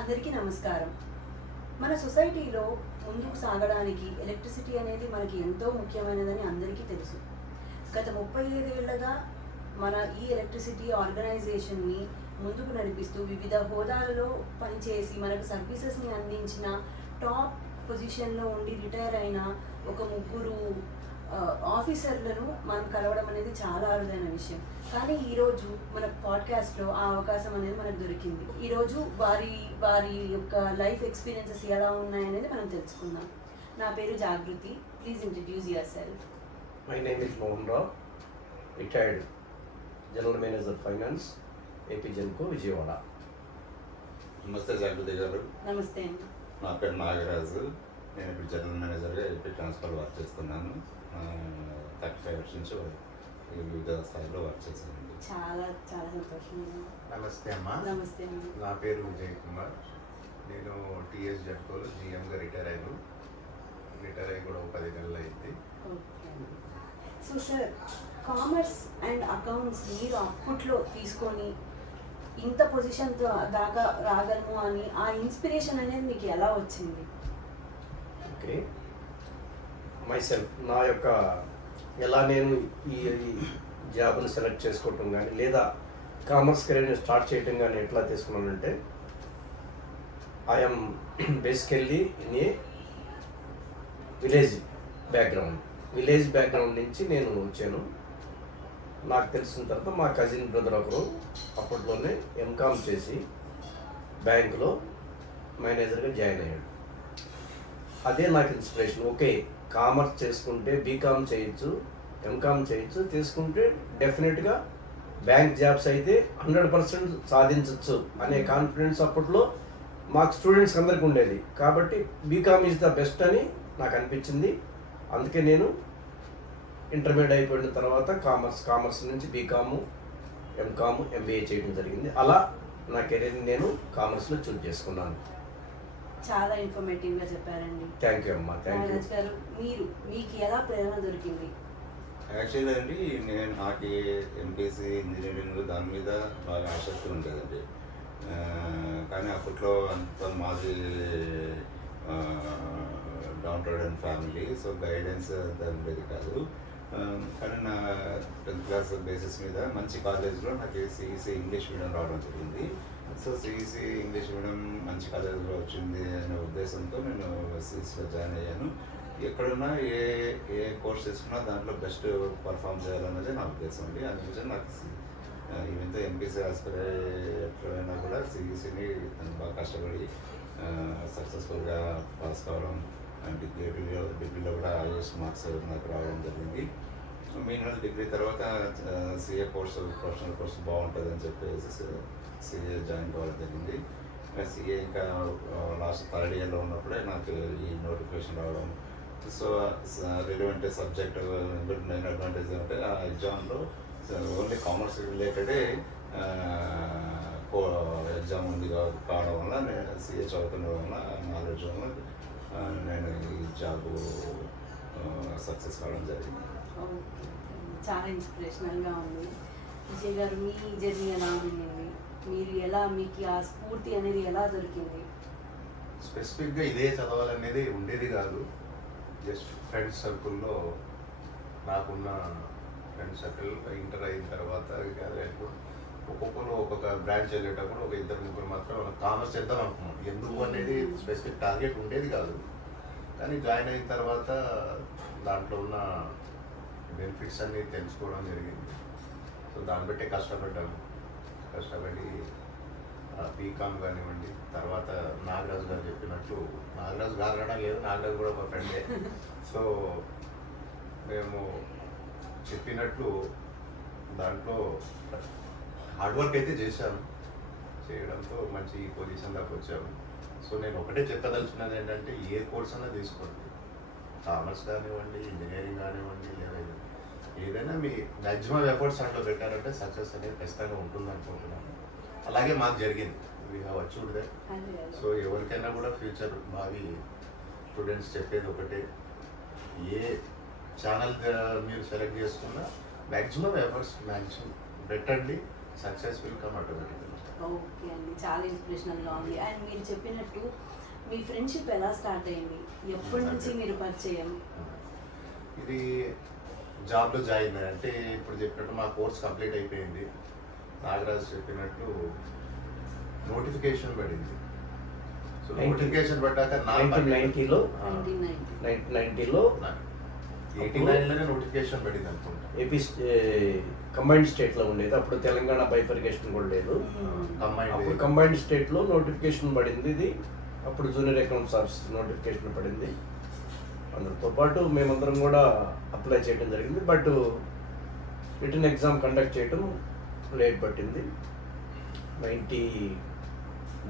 అందరికీ నమస్కారం. మన సొసైటీలో ముందుకు సాగడానికి ఎలక్ట్రిసిటీ అనేది మనకి ఎంతో ముఖ్యమైనదని అందరికీ తెలుసు. గత 35 ఏళ్లుగా మన ఈ ఎలక్ట్రిసిటీ ఆర్గనైజేషన్ని ముందుకు నడిపిస్తూ వివిధ హోదాలలో పనిచేసి మనకు సర్వీసెస్ని అందించిన టాప్ పొజిషన్లో ఉండి రిటైర్ అయిన ఒక ముగ్గురు ఆఫీసర్లను మనం కలవడం అనేది చాలా అరుదైన విషయం. కానీ ఈరోజు మన పాడ్కాస్ట్లో ఆ అవకాశం అనేది మనకు దొరికింది. ఈరోజు వారి యొక్క లైఫ్ ఎక్స్పీరియన్సెస్ ఎలా ఉన్నాయనేది మనం తెలుసుకుందాం. నా పేరు Jagruti. Please introduce yourself. My name is Mohan Rao, retired general manager finance, AP Genco, Vijayawada. నమస్తే జాగృతి గారు. నమస్తే అండి. నా పేరు నాగరాజు. నేను ఇప్పుడు జనరల్ మేనేజర్గా ఏపీ ట్రాన్స్ఫర్ వర్క్ చేస్తున్నాను. 35 ఇయర్స్ నుంచి వివిధ స్థాయిలో వర్క్ చేశాను. చాలా చాలా సంతోషం. నమస్తే అమ్మా. నమస్తే అండి. నా పేరు విజయ్ కుమార్. నేను టీఎస్ జెన్కోలో జిఎంగా రిటైర్ అయ్యి కూడా 10 నెలలు అయింది. So sir, commerce and accounts మీరు అప్పట్లో తీసుకొని ఇంత పొజిషన్ దాకా రాగలము అని ఆ ఇన్స్పిరేషన్ అనేది మీకు ఎలా వచ్చింది? ఓకే, మైసెల్ఫ్ నా యొక్క ఎలా నేను ఈ జాబ్ని సెలెక్ట్ చేసుకోవటం కానీ లేదా కామర్స్ కెరీర్ని స్టార్ట్ చేయటం కానీ ఎట్లా తీసుకున్నానంటే, I'm basically in a village background నుంచి నేను వచ్చాను. నాకు తెలిసిన తర్వాత మా కజిన్ బ్రదర్ ఒకరు అప్పట్లోనే ఎంకామ్ చేసి బ్యాంకులో మేనేజర్గా జాయిన్ అయ్యాడు. అదే నాకు ఇన్స్పిరేషన్. ఓకే, కామర్స్ చేసుకుంటే బీకామ్ చేయొచ్చు, ఎంకామ్ చేయొచ్చు, తీసుకుంటే డెఫినెట్గా బ్యాంక్ జాబ్స్ అయితే 100% సాధించవచ్చు అనే కాన్ఫిడెన్స్ అప్పట్లో మాకు స్టూడెంట్స్ అందరికీ ఉండేది. కాబట్టి బీకామ్ ఈజ్ ద బెస్ట్ అని నాకు అనిపించింది. అందుకే నేను ఇంటర్మీడియట్ అయిపోయిన తర్వాత కామర్స్ నుంచి బీకాము, ఎంకాము, ఎంబీఏ చేయడం జరిగింది. అలా నా కెరీర్ని నేను కామర్స్లో చూజ్ చేసుకున్నాను. చాలా ఇన్ఫర్మేటివ్గా చెప్పారండి. థ్యాంక్ యూ అమ్మా. Thank you. రాజ్ గారు, మీకు ఎలా ప్రేరణ దొరికింది? యాక్చువల్లీ అండి, నాకు ఎంపీసీ ఇంజనీరింగ్ దాని మీద బాగా ఆసక్తి ఉండేదండి. కానీ అప్పట్లో అంత మాది down road family, so guidance అంత ఉండేది కాదు. కానీ నా 10th క్లాస్ బేసిస్ మీద మంచి కాలేజ్లో నాకు సిఈసి ఇంగ్లీష్ మీడియం రావడం జరిగింది. సో సిఈసి ఇంగ్లీష్ మీడియం మంచి కాలేజ్లో వచ్చింది అనే ఉద్దేశంతో నేను సిఈసిలో జాయిన్ అయ్యాను. ఎక్కడున్నా ఏ కోర్స్ తీసుకున్నా దాంట్లో బెస్ట్ పర్ఫామ్ చేయాలన్నది నా ఉద్దేశం అండి. అందుకోసం నాకు ఈవెంతో ఎంపీసీ ఎప్పుడైనా కూడా సిఈసిని బాగా కష్టపడి సక్సెస్ఫుల్గా పాస్ కావడం, డిగ్రీలో కూడా ఐఏఎస్ మార్క్స్ నాకు రావడం జరిగింది. మీన్ డిగ్రీ తర్వాత సిఏ కోర్సు, ప్రొఫెషనల్ కోర్సు బాగుంటుందని చెప్పేసి సిఏ జాయిన్ కావడం జరిగింది. సిఏ ఇంకా లాస్ట్ 3rd ఇయర్లో ఉన్నప్పుడే నాకు ఈ నోటిఫికేషన్ రావడం. So relevant subject main advantage అంటే ఆ ఎగ్జామ్లో ఓన్లీ కామర్స్ రిలేటెడే ఎగ్జామ్ ఉంది కావడం వల్ల నేను సిఏ చదువుకునే వల్ల నాలెడ్జ్ వల్ల నేను ఈ జాబ్ సక్సెస్ కావడం జరిగింది. చాలా ఇన్స్పిరేషనల్గా ఉంది. విజయ్ గారు, మీ జర్నీ ఎలా ఉంది? మీకు ఆ స్ఫూర్తి అనేది ఎలా దొరికింది? స్పెసిఫిక్గా ఇదే చదవాలనేది ఉండేది కాదు. జస్ట్ ఫ్రెండ్స్ సర్కిల్లో నాకున్న ఫ్రెండ్స్ సర్కిల్ ఇంటర్ అయిన తర్వాత ఒక్కొక్కరు ఒక్కొక్క బ్రాంచ్ వెళ్ళేటప్పుడు ఒక 2-3 మాత్రం కామర్స్ చేద్దాం అనుకున్నాం. ఎందుకు అనేది స్పెసిఫిక్ టార్గెట్ ఉండేది కాదు. కానీ జాయిన్ అయిన తర్వాత దాంట్లో ఉన్న బెనిఫిట్స్ అన్నీ తెలుసుకోవడం జరిగింది. సో దాన్ని బట్టే కష్టపడి బీకామ్ కానివ్వండి, తర్వాత నాగరాజు గారు చెప్పినట్లు, నాగరాజు గారు అనడం లేదు, నాగరాజు కూడా ఒక ఫ్రెండే. సో మేము చెప్పినట్లు దాంట్లో హార్డ్ వర్క్ అయితే చేయడంతో మంచి పొజిషన్ దాకా వచ్చాము. సో నేను ఒకటే చెప్పదలుచుకున్నది ఏంటంటే, ఏ కోర్స్ అన్నా తీసుకోండి, కామర్స్ కానివ్వండి, ఇంజనీరింగ్ కానివ్వండి, లేదా ఏదైనా మీ మ్యాక్సిమం ఎఫర్ట్స్ దాంట్లో పెట్టారంటే సక్సెస్ అనేది ఖచ్చితంగా ఉంటుంది అనుకుంటున్నాను. అలాగే మాకు జరిగింది. We have achieved that. So ఎవరికైనా కూడా ఫ్యూచర్ భావి స్టూడెంట్స్ చెప్పేది ఒకటే, ఏ ఛానల్ మీరు సెలెక్ట్ చేసుకున్నా మ్యాక్సిమం ఎఫర్ట్స్ పెట్టండి, సక్సెస్ విల్ కమ్ ఆటోమేటిక్గా. ఓకే అండి, చాలా ఇన్స్పిరేషనల్గా ఉంది. అండ్ మీరు చెప్పినట్టు మీ ఫ్రెండ్షిప్ ఎలా స్టార్ట్ అయింది, ఎప్పటి నుంచి మీరు పరిచయం? ఇది జాబ్లో జాయిన్ అంటే ఇప్పుడు చెప్పినట్టు మా కోర్స్ కంప్లీట్ అయిపోయింది. నాగరాజు చెప్పినట్టు నోటిఫికేషన్ పడింది. సో నోటిఫికేషన్ పడ్డాక 1990లో 1990. 89లోనే నోటిఫికేషన్ పడింది అనుకుంటా. ఏపీ కంబైన్డ్ స్టేట్లో ఉండేది అప్పుడు, తెలంగాణ బైఫర్కేషన్ కూడా లేదు. అప్పుడు కంబైన్డ్ స్టేట్లో నోటిఫికేషన్ పడింది. ఇది అప్పుడు జూనియర్ అకౌంట్స్ ఆఫీసర్ నోటిఫికేషన్ పడింది. అందరితో పాటు మేమందరం కూడా అప్లై చేయడం జరిగింది. బట్ రిటర్న్ ఎగ్జామ్ కండక్ట్ చేయడం లేట్ పట్టింది. 90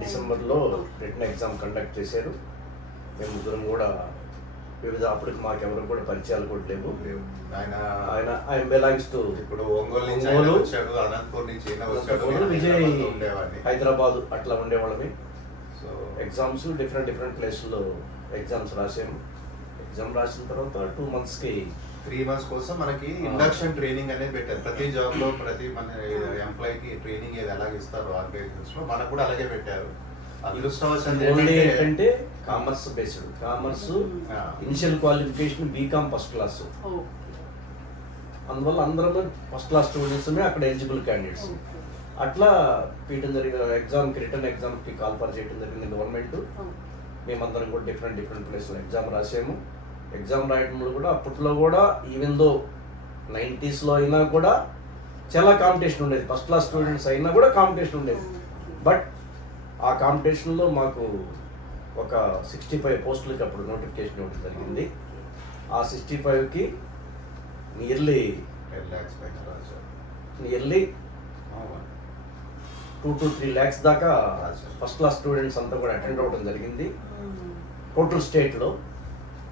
డిసెంబర్లో రిటర్న్ ఎగ్జామ్ కండక్ట్ చేశారు. మేము ముగ్గురం కూడా వివిధ, అప్పటికి మాకెవరు కూడా పరిచయాలు కూడా లేవు. ఆయన బిలాంగ్స్ టు ఇప్పుడు ఒంగోలు వచ్చాడు, అనంతపూర్ నుంచి వచ్చాడు, విజయ్, ఉండేవాడిని, హైదరాబాద్ అట్లా ఉండేవాళ్ళని. సో ఎగ్జామ్స్ డిఫరెంట్ ప్లేస్లో ఎగ్జామ్స్ రాసాము. ఎగ్జామ్ రాసిన తర్వాత 2 monthsకి 3 months కోసం మనకి ఇండక్షన్ ట్రైనింగ్ అనేది పెట్టారు. ప్రతి జాబ్ లో ప్రతి మన ఎంప్లాయీకి ట్రైనింగ్ ఏది ఎలాగ ఇస్తారు ఆర్గనైజేషన్స్ లో, మనకు కూడా అలాగే పెట్టారు. అదృష్టవశాత్తు ఓన్లీ ఏంటంటే ఏంటంటే commerce based, commerce initial qualification B Com first class. అందువల్ల అందరం ఫస్ట్ క్లాస్ స్టూడెంట్స్ అక్కడ ఎలిజిబుల్ క్యాండిడేట్స్. అట్లా పీయటం జరిగిన ఎగ్జామ్కి, రిటర్న్ ఎగ్జామ్కి కాల్ఫర్ చేయడం జరిగింది గవర్నమెంట్. మేమందరం కూడా డిఫరెంట్ ప్లేస్లో ఎగ్జామ్ రాసాము. ఎగ్జామ్ రాయడంలో కూడా అప్పట్లో కూడా ఈవెన్ దో 90sలో అయినా కూడా చాలా కాంపిటీషన్ ఉండేది. ఫస్ట్ క్లాస్ స్టూడెంట్స్ అయినా కూడా కాంపిటీషన్ ఉండేది. బట్ ఆ కాంపిటీషన్లో మాకు ఒక 65 పోస్టులకి అప్పుడు నోటిఫికేషన్ ఇవ్వడం జరిగింది. ఆ 65కి నియర్లీ 10 lakhs పైన రాశారు. 2 to 3 lakhs దాకా ఫస్ట్ క్లాస్ స్టూడెంట్స్ అంతా కూడా అటెండ్ అవ్వడం జరిగింది టోటల్ స్టేట్లో.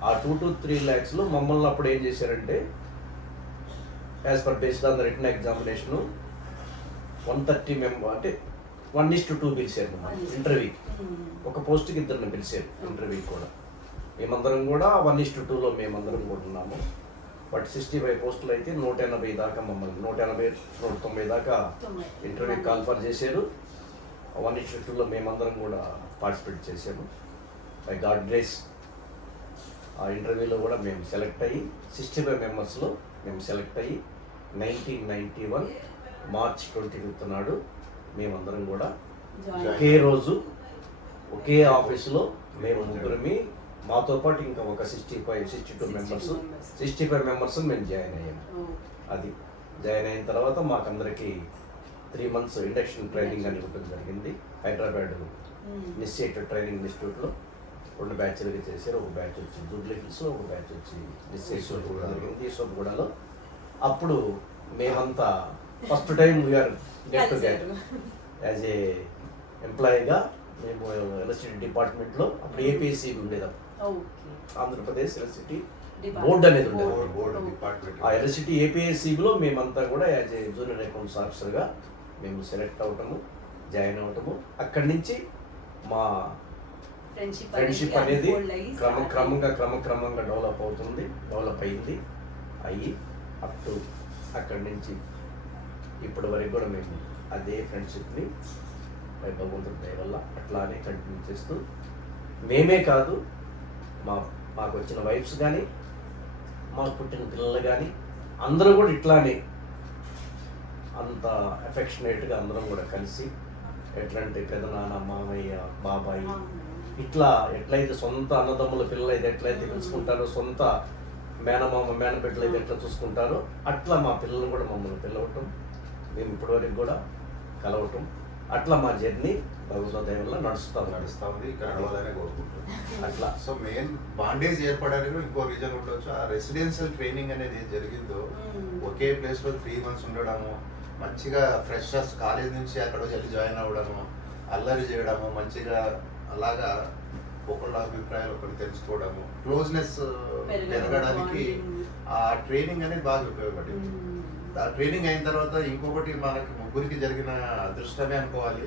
ఆ 2 to 3 lakhsలో మమ్మల్ని అప్పుడు ఏం చేశారంటే, as per based on the return examination 130 member అంటే 1:2 పిలిచారు మమ్మల్ని ఇంటర్వ్యూకి. ఒక పోస్ట్కి 2 పిలిచారు ఇంటర్వ్యూకి కూడా. మేమందరం కూడా 1:2లో మేమందరం కూడా ఉన్నాము. బట్ 65 పోస్టులు అయితే 180 దాకా మమ్మల్ని 180-190 దాకా ఇంటర్వ్యూ కాల్ఫర్ చేశారు. 1:2లో మేమందరం కూడా పార్టిసిపేట్ చేసాము. బై గాడ్ గ్రేస్ ఆ ఇంటర్వ్యూలో కూడా మేము సెలెక్ట్ అయ్యి 65 మెంబర్స్లో మేము సెలెక్ట్ అయ్యి 1991 మార్చ్ 25th నాడు మేమందరం కూడా ఒకే రోజు ఒకే ఆఫీసులో మేము ముగ్గురమి, మాతో పాటు ఇంకా ఒక 62 మెంబర్స్ మేము జాయిన్ అయ్యాము. అది జాయిన్ అయిన తర్వాత మాకందరికి 3 months ఇండక్షన్ ట్రైనింగ్ అని ఇవ్వడం జరిగింది. హైదరాబాద్ ఇనిషియేటివ్ ట్రైనింగ్ ఇన్స్టిట్యూట్లో 2 బ్యాచ్లుగా చేశారు. ఒక బ్యాచ్ వచ్చి జూబ్లీ హిల్స్లో, ఒక బ్యాచ్ వచ్చి ఈశ్వర్గూడలో. అప్పుడు మేమంతా first time we are get together as a ఎంప్లాయీగా. మేము ఎలక్ట్రిసిటీ డిపార్ట్మెంట్లో అప్పుడు ఏపీఎస్సీ ఉండేది, ఆంధ్రప్రదేశ్ ఎలక్ట్రిసిటీ బోర్డ్ అనేది ఉండేది. ఆ ఎలక్ట్రిసిటీ ఏపీఎస్సీలో మేమంతా కూడా యాజ్ ఏ జూనియర్ అకౌంట్స్ ఆఫీసర్గా మేము సెలెక్ట్ అవటము, జాయిన్ అవటము. అక్కడి నుంచి మా ఫ్రెండ్షిప్ అనేది క్రమంగా డెవలప్ అయింది. అప్ టు అక్కడి నుంచి ఇప్పటి వరకు కూడా మేము అదే ఫ్రెండ్షిప్ని భగవంతుడి దయ వల్ల అట్లానే కంటిన్యూ చేస్తూ, మేమే కాదు మాకు వచ్చిన వైఫ్స్ కానీ, మాకు పుట్టిన పిల్లలు కానీ అందరూ కూడా ఇట్లానే అంత అఫెక్షనేట్గా అందరం కూడా కలిసి, ఎట్లంటే పెదనాన్న, మామయ్య, బాబాయ్, ఇట్లా ఎట్లయితే సొంత అన్నదమ్ముల పిల్లలు అయితే ఎట్లయితే పిలుచుకుంటారో, సొంత మేనమామ మేనబిడ్డలు అయితే ఎట్లా చూసుకుంటారో అట్లా మా పిల్లలు కూడా మమ్మల్ని పిలవటం, మేము ఇప్పటివరకు కూడా కలవటం, అట్లా మా జర్నీ భగవద్గీత వల్ల నడుస్తూ ఉంది. ఇక్కడ నడవాలనే కోరుకుంటున్నాం. అట్లా సో మెయిన్ బాండేజ్ ఏర్పడడానికి ఇంకో రీజన్ ఉండొచ్చు. ఆ రెసిడెన్షియల్ ట్రైనింగ్ అనేది జరిగిందో ఒకే ప్లేస్లో 3 months ఉండడము, మంచిగా ఫ్రెషర్స్ కాలేజ్ నుంచి అక్కడ వెళ్ళి జాయిన్ అవ్వడము, అల్లరి చేయడము, మంచిగా అలాగా ఒకళ్ళ అభిప్రాయాలు ఒకటి తెలుసుకోవడము, క్లోజ్నెస్ పెరగడానికి ఆ ట్రైనింగ్ అనేది బాగా ఉపయోగపడింది. ఆ ట్రైనింగ్ అయిన తర్వాత ఇంకొకటి మనకి ముగ్గురికి జరిగిన అదృష్టమే అనుకోవాలి.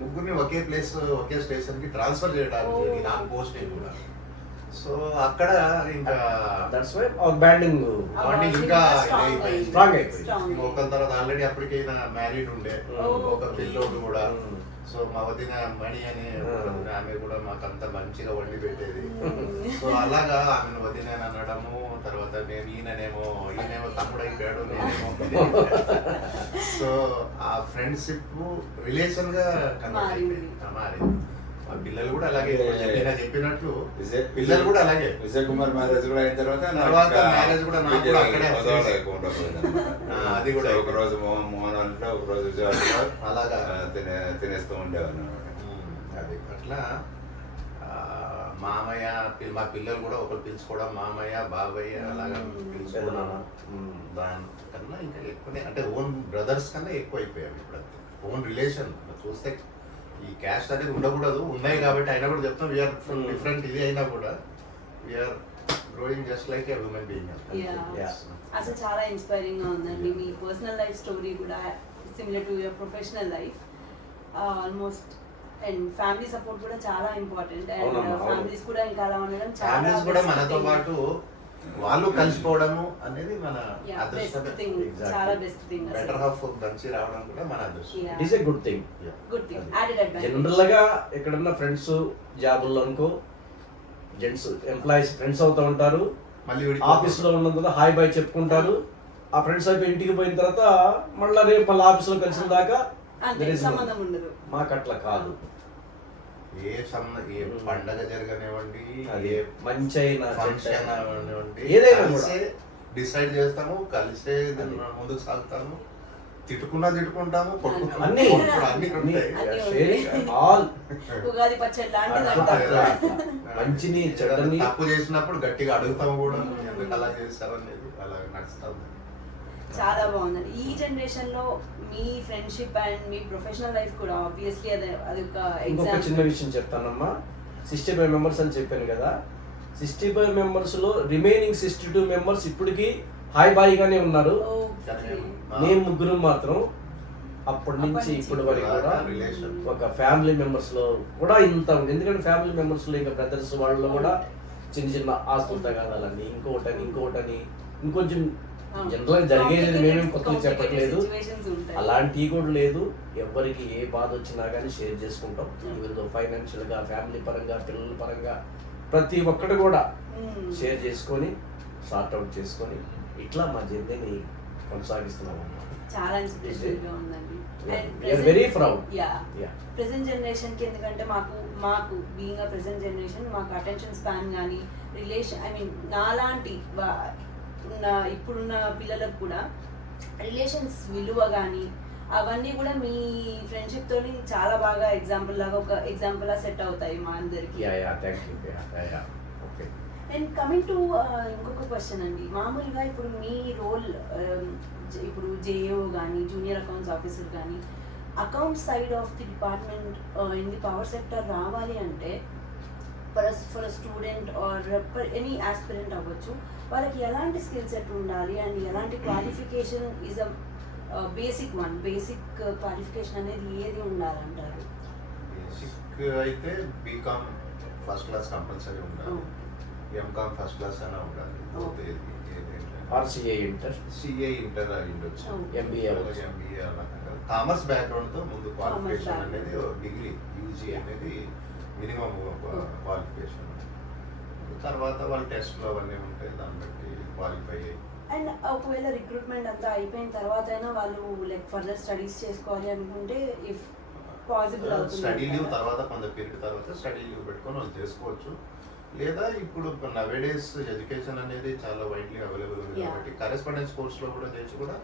ముగ్గురిని ఒకే ప్లేస్ ఒకే స్టేషన్కి ట్రాన్స్ఫర్ చేయడానికి జరిగింది ఆ పోస్టింగ్ కూడా. సో అక్కడ ఇంకా దట్స్ వై అవర్ బాండింగ్ ఇంకా స్ట్రాంగ్ అయిపోయింది. ఒకరి తర్వాత ఆల్రెడీ అప్పటికైనా మ్యారీడ్ ఉండే, ఒక పిల్లోడు కూడా. సో మా వదిన మణి అనే వదిన, ఆమె కూడా మాకు అంత మంచిగా వండి పెట్టేది. సో అలాగా ఆమెను వదిన అని అనడము, తర్వాత నేను ఈయనేమో తమ్ముడు అయిపోయాడు, నేనేమో సో ఆ ఫ్రెండ్షిప్ రిలేషన్ గా కన్వర్ట్ అయిపోయింది, మారింది. మా పిల్లలు కూడా అలాగే నేను చెప్పినట్లు పిల్లలు కూడా అలాగే. విజయ్ కుమార్ మ్యారేజ్ కూడా అయిన తర్వాత మ్యారేజ్ కూడా నాకు కూడా అక్కడే అది కూడా ఒక రోజు మోహన్ అంటే ఒక రోజు విజయవాడ అలాగా తినేస్తూ ఉండేవాళ్ళు. అది అట్లా మామయ్య మా పిల్లలు కూడా ఒకరు పిలుచుకోవడం మామయ్య బాబాయ్ అలాగా పిలుచుకోవడం దానికన్నా ఇంకా ఎక్కువనే, అంటే ఓన్ బ్రదర్స్ కన్నా ఎక్కువ అయిపోయాము ఇప్పుడు. ఓన్ రిలేషన్ చూస్తే ఈ క్యాస్ట్ అనేది ఉండకూడదు, ఉన్నాయి కాబట్టి అయినా కూడా చెప్తాం వీఆర్ డిఫరెంట్. ఇది అయినా కూడా we are growing just like a human being. అసలు చాలా ఇన్స్పైరింగ్ గా ఉందండి మీ పర్సనల్ లైఫ్ స్టోరీ కూడా, similar to your professional life almost. And family support కూడా చాలా ఇంపార్టెంట్. అండ్ ఫ్యామిలీస్ కూడా ఇంకా అలా ఉండడం చాలా, ఫ్యామిలీస్ కూడా మనతో పాటు వాళ్ళు కలిసిపోవడము అనేది మన బెస్ట్ థింగ్, చాలా బెస్ట్ థింగ్. బెటర్ హాఫ్ మంచి రావడం కూడా మన అదృష్టం. It is a good thing. Good thing, added advantage. General గా ఎక్కడన్నా ఫ్రెండ్స్ జాబుల్లో అనుకో జెంట్స్ ఎంప్లాయీస్ ఫ్రెండ్స్ అవుతూ ఉంటారు, మళ్ళీ ఆఫీస్ లో ఉన్నందుకు హాయ్ బాయ్ చెప్పుకుంటారు. ఆ ఫ్రెండ్స్ అయిపోయి ఇంటికి పోయిన తర్వాత మళ్ళీ రేపు మళ్ళీ ఆఫీస్ లో కలిసిన దాకా సంబంధం ఉండదు. మాకు అట్లా కాదు. ఏ పండగ జరగనివ్వండి, ఏ మంచి అయినా ఫంక్షన్ అవనివ్వండి, ఏదైనా డిసైడ్ చేస్తాము, కలిసే ముందుకు సాగుతాము. తిట్టుకుంటాము, అన్ని ఆల్ ఉగాది పచ్చడి లాంటిది. మంచిని చెడ్డని తప్పు చేసినప్పుడు గట్టిగా అడుగుతాము కూడా, ఎందుకు అలా చేస్తారు అనేది అలా నడుస్తాము. చాలా బాగుందండి. ఈ జనరేషన్ లో మీ ఫ్రెండ్షిప్ అండ్ మీ ప్రొఫెషనల్ లైఫ్ కూడా ఆబ్వియస్లీ అది ఒక ఇంకొక చిన్న ఎగ్జాంపుల్. విషయం చెప్తానమ్మా. 65 మెంబర్స్ అని చెప్పాను కదా, 65 మెంబర్స్ లో రిమైనింగ్ 62 మెంబర్స్ ఇప్పటికి హాయ్ బాయ్ గానే ఉన్నారు. మేము ముగ్గురు మాత్రం అప్పటి నుంచి ఇప్పటి వరకు కూడా ఒక ఫ్యామిలీ మెంబర్స్ లో కూడా ఇంత ఉంది. ఎందుకంటే ఫ్యామిలీ మెంబర్స్ లో ఇంకా బ్రదర్స్ వాళ్ళలో కూడా చిన్న చిన్న ఆస్తుల తగాదాలని ఇంకోటని ఇంకొంచెం జనరల్ జరిగేది మేమేం కొత్తగా చెప్పట్లేదు, అలాంటివి కూడా లేదు. ఎవరికి ఏ బాధ వచ్చినా కానీ షేర్ చేసుకుంటాం. ఈవెన్ ఫైనాన్షియల్ గా, ఫ్యామిలీ పరంగా, పిల్లల పరంగా ప్రతి ఒక్కటి కూడా షేర్ చేసుకొని సార్ట్ అవుట్ చేసుకొని ఇట్లా మా జర్నీని కొనసాగిస్తున్నాం. చాలా ఇన్స్పిరేషనల్ గా ఉందండి. Very proud. ప్రెసెంట్ జనరేషన్ కి, ఎందుకంటే మాకు బీయింగ్ అ ప్రెసెంట్ జనరేషన్ మాకు అటెన్షన్ స్పాన్ కానీ రిలేషన్, ఐ మీన్ నాలాంటి ఇప్పుడున్న పిల్లలకు కూడా రిలేషన్స్ విలువ కానీ అవన్నీ కూడా మీ ఫ్రెండ్షిప్ తోని చాలా బాగా ఎగ్జాంపుల్ లాగా ఒక ఎగ్జాంపుల్ లా సెట్ అవుతాయి మా అందరికి. అండ్ కమింగ్ టు ఇంకొక క్వశ్చన్ అండి, మామూలుగా ఇప్పుడు మీ రోల్ ఇప్పుడు జేఓ కానీ జూనియర్ అకౌంట్స్ ఆఫీసర్ కానీ account side of the department in the power sector రావాలి అంటే for student or for any aspirant అవ్వచ్చు, వాళ్ళకి ఎలాంటి స్కిల్ సెట్ ఉండాలి అండ్ ఎలాంటి qualification is a basic qualification అనేది ఏది ఉండాలంటారు? బేసిక్ అయితే బీకామ్ ఫస్ట్ క్లాస్ కంపల్సరీ ఉండాలి, ఎంకామ్ ఫస్ట్ క్లాస్ అయినా ఉండాలి, సిఏ ఇంటర్ అయి ఉండొచ్చు, ఎంబీఏ కామర్స్ బ్యాక్గ్రౌండ్ తో ముందు క్వాలిఫికేషన్ అనేది డిగ్రీ యూజీ అనేది మినిమం క్వాలిఫికేషన్. తర్వాత వాళ్ళ టెస్ట్లు అవన్నీ ఉంటాయి, దాన్ని బట్టి క్వాలిఫై అయ్యి. అండ్ ఒకవేళ రిక్రూట్మెంట్ అంతా అయిపోయిన తర్వాత అయినా వాళ్ళు లైక్ ఫర్దర్ స్టడీస్ చేసుకోవాలి అనుకుంటే ఇఫ్ పాసిబుల్ అవుతుంది, స్టడీ లీవ్ తర్వాత కొంత పీరియడ్ తర్వాత స్టడీ లీవ్ పెట్టుకొని వాళ్ళు చేసుకోవచ్చు. లేదా ఇప్పుడు నవేడేస్ ఎడ్యుకేషన్ అనేది చాలా వైడ్లీ అవైలబుల్ ఉంది కాబట్టి కరెస్పాండెన్స్ కోర్స్లో కూడా చేసి కూడా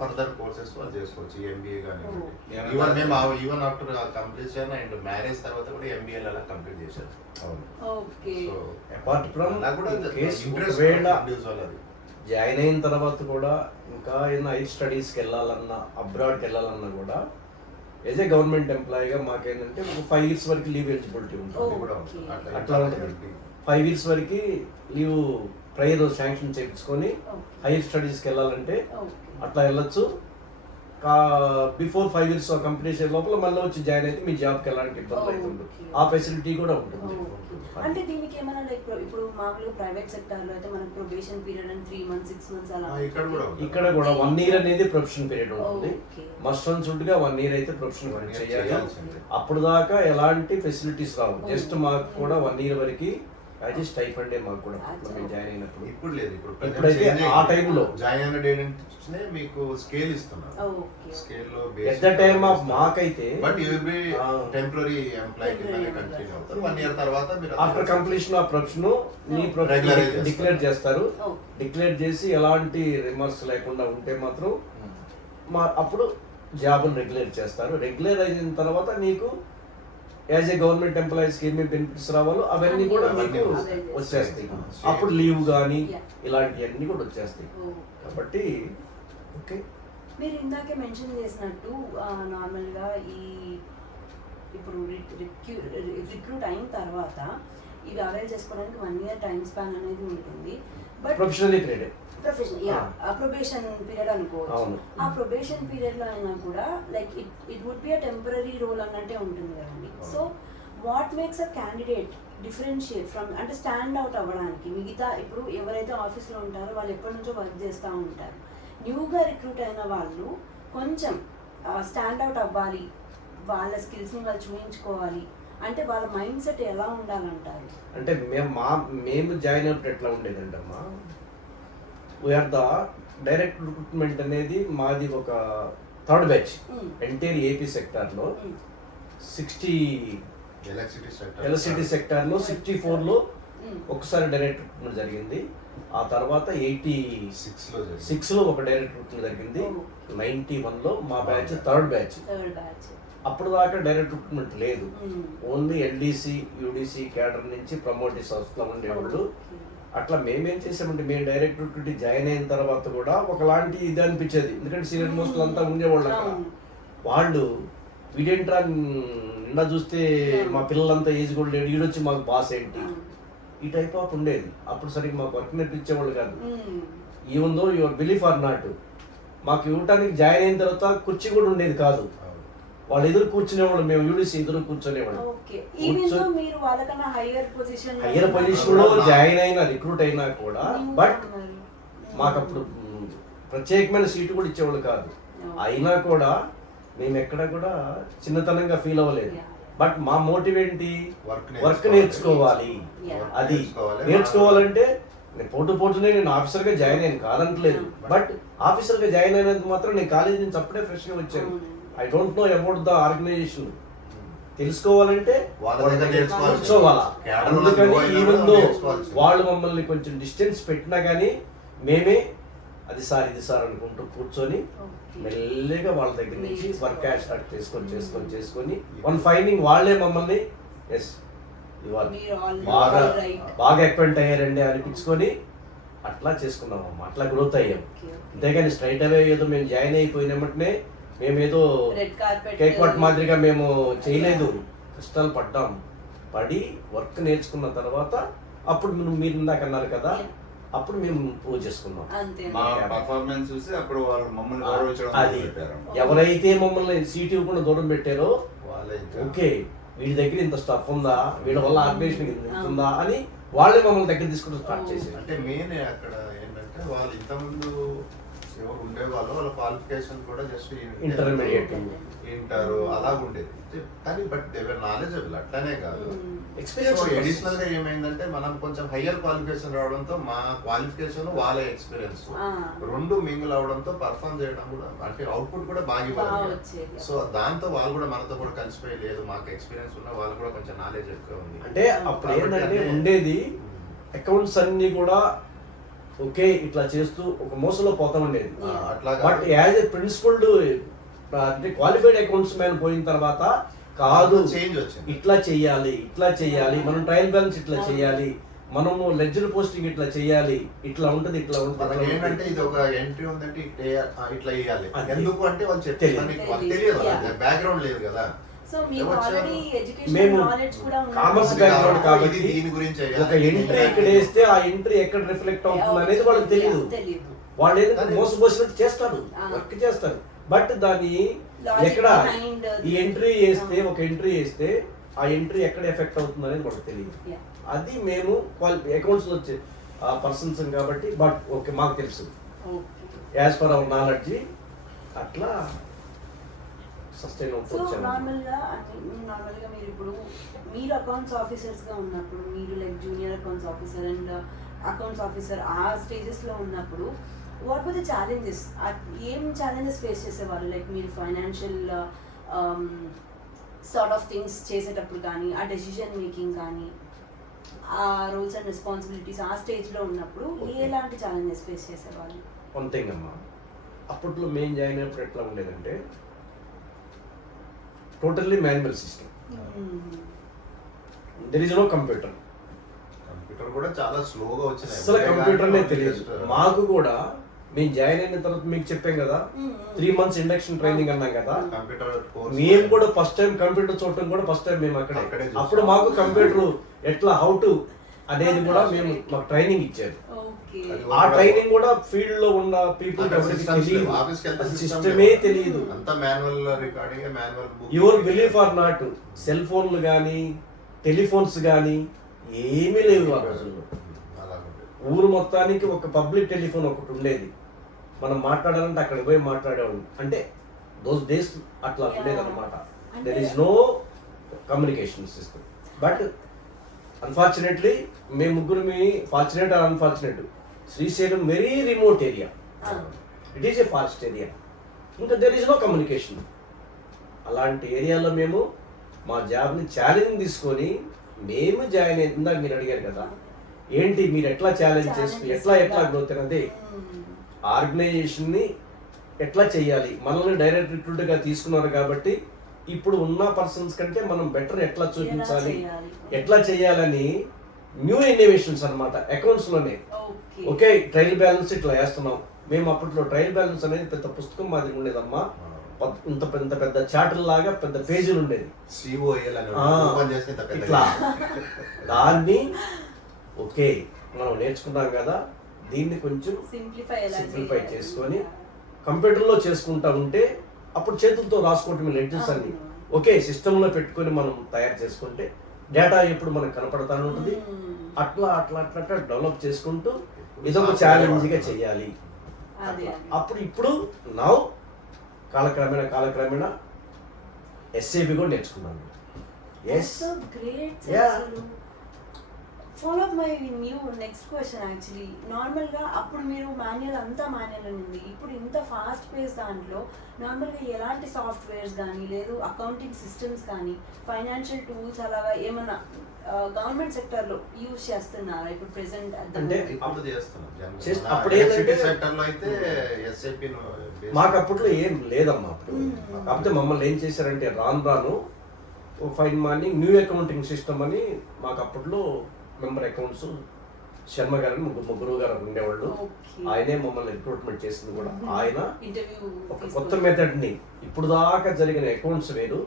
ఫర్దర్ కోర్సెస్ వాళ్ళు చేసుకోవచ్చు. ఎంబీఏ కానీ ఈవెన్ మేము even after completion and marriage తర్వాత కూడా ఎంబీఏ అలా కంప్లీట్ చేశారు. అపార్ట్ ఫ్రమ్ జాయిన్ అయిన తర్వాత కూడా ఇంకా ఏదైనా హైర్ స్టడీస్కి వెళ్ళాలన్నా, అబ్రాడ్కి వెళ్ళాలన్నా కూడా యాజ్ ఏ గవర్నమెంట్ ఎంప్లాయీగా మాకేంటంటే ఒక 5 years వరకు లీవ్ ఎలిజిబిలిటీ ఉంటుంది. అట్లా 5 years వరకు లీవ్ ప్రైర్ శాంక్షన్ చేయించుకొని హైయర్ స్టడీస్కి వెళ్ళాలంటే అట్లా వెళ్ళొచ్చు. బిఫోర్ 5 years కంపెనీ లోపల మళ్ళీ వచ్చి జాయిన్ అయితే మీ జాబ్కి ఎలాంటి ఇబ్బంది అవుతుంది, ఆ ఫెసిలిటీ కూడా ఉంటుంది. అంటే దీనికి ఏమైనా లైక్ ఇప్పుడు మామూలుగా ప్రైవేట్ సెక్టర్ లో అయితే మనకు ప్రొబేషన్ పీరియడ్ అని 3 months 6 months అలా ఇక్కడ కూడా 1 year అనేది ప్రొఫెషన్ పీరియడ్ ఉంటుంది. Okay. మస్ట్ అండ్ షుడ్ గా 1 year అయితే ప్రొఫెషన్ పీరియడ్ చేయాలి. చేయాల్సిందే. అప్పుడు దాకా ఎలాంటి ఫెసిలిటీస్ రావు. జస్ట్ మాకు కూడా 1 year వరకు అది స్టైఫండ్ మాకు కూడా మేము జాయిన్ అయినప్పుడు. ఇప్పుడు లేదు, ఇప్పుడైతే ఆ టైంలో జాయిన్ అయిన డేట్ నుంచే మీకు స్కేల్ ఇస్తున్నారు. Okay. స్కేల్ లో ఎట్ ద టైమ్ ఆఫ్ మాకైతే but you will be temporary employee కింద కంటిన్యూ అవుతారు. 1 year తర్వాత మీరు ఆఫ్టర్ కంప్లీషన్ ఆఫ్ ప్రొఫెషన్ మీ Regularize ప్రొఫెషన్ చేస్తారు. డిక్లేర్ చేస్తారు. Okay. డిక్లేర్ చేసి ఎలాంటి రిమార్క్స్ లేకుండా ఉంటే మాత్రం అప్పుడు జాబులు రెగ్యులర్ చేస్తారు. రెగ్యులర్ అయిన తర్వాత మీకు యాజ్ ఏ గవర్నమెంట్ ఎంప్లాయీస్ కి ఏమేమి బెనిఫిట్స్ రావాలో అవన్నీ కూడా మీకు వచ్చేస్తాయి. అప్పుడు లీవ్ కానీ ఇలాంటివన్నీ కూడా వచ్చేస్తాయి. కాబట్టి ఓకే, మీరు ఇందాకే మెన్షన్ చేసినట్టు నార్మల్గా ఇప్పుడు రిక్రూట్ అయిన తర్వాత ఇవి అవైల్ చేసుకోవడానికి 1 year టైం స్పాన్ అనేది ఉంటుంది. But professionally period probation period అనుకోవచ్చు. అవును. ఆ ప్రొబేషన్ పీరియడ్ లో అయినా కూడా like it would be a temporary role అన్నట్టే ఉంటుంది కదండి. So what makes a candidate differentiate from, అంటే స్టాండ్ అవుట్ అవ్వడానికి మిగతా ఇప్పుడు ఎవరైతే ఆఫీస్లో ఉంటారో వాళ్ళు ఎప్పటి నుంచో వర్క్ చేస్తూ ఉంటారు. న్యూగా రిక్రూట్ అయిన వాళ్ళు కొంచెం స్టాండ్ అవుట్ అవ్వాలి, వాళ్ళ స్కిల్స్ని వాళ్ళు చూపించుకోవాలి అంటే వాళ్ళ మైండ్ సెట్ ఎలా ఉండాలంటారు? అంటే మేము జాయిన్ అయినప్పుడు ఎట్లా ఉండేదంటమ్మా, వీఆర్ ద డైరెక్ట్ రిక్రూట్మెంట్ అనేది మాది ఒక 3rd batch ఎంటైర్ ఏపీ సెక్టార్లో 60 ఎలక్ట్రిసిటీ సెక్టార్లో 64లో ఒకసారి డైరెక్ట్ రిక్రూట్మెంట్ జరిగింది. ఆ తర్వాత 86లో ఒక డైరెక్ట్ రిక్రూట్మెంట్ జరిగింది. 91లో మా బ్యాచ్ 3rd batch. అప్పుడు దాకా డైరెక్ట్ రిక్రూట్మెంట్ లేదు. ఓన్లీ ఎల్డీసీ యూడీసీ క్యాడర్ నుంచి ప్రమోటీస్ వస్తూ ఉండేవాళ్ళు. అట్లా మేమేం చేసామంటే మేము డైరెక్ట్ రిక్రూట్ జాయిన్ అయిన తర్వాత కూడా ఒకలాంటి ఇది అనిపించేది, ఎందుకంటే సీనియర్ మోస్ట్లు అంతా ఉండేవాళ్ళు అక్కడ. వాళ్ళు వీడేంట్రా నిన్న చూస్తే మా పిల్లలంతా ఏజ్ కూడా లేడు, ఈడొచ్చి మాకు బాస్ ఏంటి, ఈ టైప్ ఆఫ్ ఉండేది. అప్పుడు సరిగ్గా మాకు వర్క్ నేర్పించేవాళ్ళు కాదు. Even though your belief or not, మాకు ఇవ్వటానికి జాయిన్ అయిన తర్వాత కుర్చీ కూడా ఉండేది కాదు. వాళ్ళు ఎదురు కూర్చునేవాళ్ళు, మేము యూడిసి ఎదురు కూర్చునేవాళ్ళు. హయ్యర్ పొజిషన్ లో జాయిన్ అయిన రిక్రూట్ అయినా కూడా బట్ మాకు అప్పుడు ప్రత్యేకమైన సీటు కూడా ఇచ్చేవాళ్ళు కాదు. అయినా కూడా మేము ఎక్కడ కూడా చిన్నతనంగా ఫీల్ అవ్వలేదు. బట్ మా మోటివ్ ఏంటి, వర్క్ నేర్చుకోవాలి. అది నేర్చుకోవాలంటే నేను పోటునే నేను ఆఫీసర్గా జాయిన్ అయ్యాను కాదంటలేదు. బట్ ఆఫీసర్గా జాయిన్ అయినందుకు మాత్రం నేను కాలేజీ నుంచి అప్పుడే ఫ్రెష్గా వచ్చాను. I don't know about the organisation. తెలుసుకోవాలంటే కూర్చోవాలా. అందుకని ఈవెన్ దో వాళ్ళు మమ్మల్ని కొంచెం డిస్టెన్స్ పెట్టినా కానీ మేమే అది సార్ ఇది సార్ అనుకుంటూ కూర్చొని మెల్లగా వాళ్ళ దగ్గర నుంచి వర్క్ స్టార్ట్ చేసుకొని వన్ ఫైండింగ్ వాళ్ళే మమ్మల్ని ఎస్ బాగా ఎక్వెంట్ అయ్యారండి అనిపించుకొని అట్లా చేసుకున్నామమ్మా. అట్లా గ్రోత్ అయ్యాం. అంతేగాని స్ట్రైట్ అవే ఏదో మేము జాయిన్ అయిపోయినమ్మటనే మేమేదో కేక్ వాట్ మాదిరిగా మేము చేయలేదు. కష్టాలు పడి వర్క్ నేర్చుకున్న తర్వాత అప్పుడు మీరు ఇందాక అన్నారు కదా, అప్పుడు మేము పూజ చేసుకున్నాం. మా పర్ఫార్మెన్స్ చూసి అప్పుడు వాళ్ళు మమ్మల్ని గౌరవించడం అది ఎవరైతే మమ్మల్ని సీట్ ఇవ్వకుండా దూరం పెట్టారో ఓకే వీడి దగ్గర ఇంత స్టఫ్ ఉందా, వీడి వల్ల ఆర్గనైజేషన్ ఇంత ఉందా అని వాళ్ళే మమ్మల్ని దగ్గర తీసుకుంటూ స్టార్ట్ చేశారు. అంటే మెయిన్ అక్కడ ఏంటంటే వాళ్ళు ఇంతకుముందు ఎవరు ఉండేవాళ్ళు వాళ్ళ క్వాలిఫికేషన్ కూడా జస్ట్ ఇంటర్మీడియట్ ఇంటారు అలా ఉండేది. కానీ బట్ దేవర్ నాలెడ్జబుల్ అట్లానే కాదు. ఎక్స్పీరియన్స్ అడిషనల్ గా ఏమైందంటే మనం కొంచెం హయ్యర్ క్వాలిఫికేషన్ రావడంతో మా క్వాలిఫికేషన్ వాళ్ళ ఎక్స్పీరియన్స్ రెండు మింగిల్ అవడంతో పర్ఫామ్ చేయడం కూడా అంటే అవుట్పుట్ కూడా బాగా. సో దాంతో వాళ్ళు కూడా మనతో కూడా కలిసిపోయి లేదు మాకు ఎక్స్పీరియన్స్ ఉన్న వాళ్ళు కూడా కొంచెం నాలెడ్జ్ ఎక్కువ ఉంది. అంటే అప్పుడు ఏంటంటే ఉండేది అకౌంట్స్ అన్ని కూడా ఓకే ఇట్లా చేస్తూ ఒక మోసంలో పోతా ఉండేది. బట్ యాజ్ ఏ ప్రిన్సిపల్డ్ అంటే క్వాలిఫైడ్ అకౌంట్స్ మ్యాన్ పోయిన తర్వాత కాదు చేంజ్ వచ్చింది, ఇట్లా చెయ్యాలి మనం ట్రయల్ బ్యాలెన్స్ ఇట్లా చేయాలి, మనము లెడ్జర్ పోస్టింగ్ ఇట్లా చేయాలి, ఇట్లా ఉంటది ఏంటంటే ఇది ఒక ఎంట్రీ ఉందంటే ఇట్లా వేయాలి. ఎందుకు అంటే వాళ్ళు తెలియదు, బ్యాక్గ్రౌండ్ లేదు కదా. మేము కామర్స్ బ్యాక్గ్రౌండ్ కాబట్టి ఒక ఎంట్రీ ఇక్కడ వేస్తే ఆ ఎంట్రీ ఎక్కడ రిఫ్లెక్ట్ అవుతుంది అనేది వాళ్ళకి తెలియదు. వాళ్ళు ఏదైతే మోసపోసినట్టు చేస్తారు, వర్క్ చేస్తారు. బట్ దాని Logic ఎక్కడ behind ఈ this. ఎంట్రీ చేస్తే ఒక ఎంట్రీ చేస్తే ఆ ఎంట్రీ ఎక్కడ ఎఫెక్ట్ అవుతుంది అనేది మనకు తెలియదు. Yeah. అది మేము అకౌంట్స్లో వచ్చే పర్సన్స్ కాబట్టి బట్ ఓకే మాకు తెలుసు Okay. As per our knowledge అట్లా సస్టైన్ సో అవుతుంది. నార్మల్గా మీరు ఇప్పుడు మీరు అకౌంట్స్ ఆఫీసర్స్గా ఉన్నప్పుడు మీరు like junior accounts officer and accounts officer ఆ స్టేజెస్లో ఉన్నప్పుడు వాట్ వర్ ద ఛాలెంజెస్, ఏం ఛాలెంజెస్ ఫేస్ చేసేవారు? లైక్ మీరు ఫైనాన్షియల్ సార్ట్ ఆఫ్ థింగ్స్ చేసేటప్పుడు కానీ, ఆ డెసిషన్ మేకింగ్ కానీ, ఆ రోల్స్ అండ్ రెస్పాన్సిబిలిటీస్ ఆ స్టేజ్లో ఉన్నప్పుడు ఎలాంటి ఛాలెంజెస్ ఫేస్ చేసేవాళ్ళు? వన్ థింగ్ అమ్మా, అప్పట్లో మేము జాయిన్ అయినప్పుడు ఎట్లా ఉండేదంటే totally manual system, there is no computer. Computer కూడా చాలా స్లోగా వచ్చినాయి. అసలు కంప్యూటర్నే తెలియదు మాకు కూడా. మేము జాయిన్ అయిన తర్వాత మీకు చెప్పాం కదా 3 months ఇండక్షన్ ట్రైనింగ్ అన్నాం కదా, కంప్యూటర్ కోర్స్ మేము కూడా ఫస్ట్ టైం కంప్యూటర్ చూడటం కూడా ఫస్ట్ టైం మేము అక్కడే. చూసాం. అప్పుడు మాకు కంప్యూటర్ ఎట్లా హౌ టు అనేది కూడా మేము మాకు ట్రైనింగ్ ఇచ్చారు. ఓకే. ఆ ట్రైనింగ్ కూడా ఫీల్డ్ లో ఉన్న పీపుల్ సిస్టమే తెలియదు. అంతా manual recording, manual book. Your belief or not, cell ఫోన్లు కానీ టెలిఫోన్స్ కానీ ఏమీ లేవు ఆ రోజుల్లో. ఊరు మొత్తానికి ఒక పబ్లిక్ టెలిఫోన్ ఒకటి ఉండేది, మనం మాట్లాడాలంటే అక్కడికి పోయి మాట్లాడేవాళ్ళం. అంటే దోస్ డేస్ అట్లా ఉండేది అనమాట. There is no communication system. But unfortunately మేము ముగ్గురు fortunate or unfortunate, Srisailam very remote area, it is a forest area, ఇంకా దెర్ ఈస్ నో కమ్యూనికేషన్. అలాంటి ఏరియాలో మేము మా జాబ్ని ఛాలెంజ్ తీసుకొని మేము జాయిన్ అయ్యి, ఇందాక మీరు అడిగారు కదా ఏంటి మీరు ఎట్లా ఛాలెంజ్ చేసుకుని ఎట్లా గ్రోత్ అనేది, ఆర్గనైజేషన్ని ఎట్లా చేయాలి, మనల్ని డైరెక్ట్ రిక్రూట్గా తీసుకున్నారు కాబట్టి ఇప్పుడు ఉన్న పర్సన్స్ కంటే మనం బెటర్ ఎట్లా చూపించాలి, ఎట్లా చేయాలని న్యూ ఇన్నోవేషన్స్ అనమాట అకౌంట్స్లోనే. ఓకే, ట్రయల్ బ్యాలెన్స్ ఇట్లా వేస్తున్నాం. మేము అప్పట్లో ట్రయల్ బ్యాలెన్స్ అనేది పెద్ద పుస్తకం మాదిరి ఉండేదమ్మా, ఇంత పెద్ద పెద్ద చార్టర్ లాగా పెద్ద పేజీలు ఉండేది. ఇట్లా దాన్ని ఓకే మనం నేర్చుకున్నాం కదా, దీన్ని కొంచెం సింప్లిఫై చేసుకొని కంప్యూటర్లో చేసుకుంటా ఉంటే అప్పుడు చేతులతో రాసుకోవటం లెడ్జెస్ అన్ని ఓకే సిస్టంలో పెట్టుకొని మనం తయారు చేసుకుంటే డేటా ఎప్పుడు మనకు కనపడతానే ఉంటుంది. అట్లా అట్లా అట్లా అట్లా డెవలప్ చేసుకుంటూ ఇదొక ఛాలెంజ్గా చెయ్యాలి. అప్పుడు ఇప్పుడు నా కాలక్రమేణా ఎస్ఏబి కూడా నేర్చుకున్నాను. Follow up my new next question actually. నార్మల్గా అప్పుడు మీరు అంతా మాన్యువల్ ఉంది, ఇప్పుడు ఇంత ఫాస్ట్ పేస్ దాంట్లో నార్మల్గా ఎలాంటి సాఫ్ట్వేర్స్ కానీ లేదు అకౌంటింగ్ సిస్టమ్స్ కానీ ఫైనాన్షియల్ టూల్స్ అలాగా ఏమన్నా గవర్నమెంట్ సెక్టర్లో యూజ్ చేస్తున్నారా ఇప్పుడు ప్రెసెంట్? అంటే ఇప్పుడు చేస్తున్నాం. మాకు అప్పట్లో ఏం లేదమ్మా. అప్పుడు కాకపోతే మమ్మల్ని ఏం చేశారంటే రాను fine morning new accounting system అని మాకు అప్పట్లో మెంబర్ అకౌంట్స్ శర్మ గారు ముగ్గురు గారు ఉండేవాళ్ళు. ఆయనే మమ్మల్ని రిక్రూట్మెంట్ చేసింది కూడా. ఆయన ఒక కొత్త మెథడ్ని, ఇప్పుడు దాకా జరిగిన అకౌంట్స్ వేరు,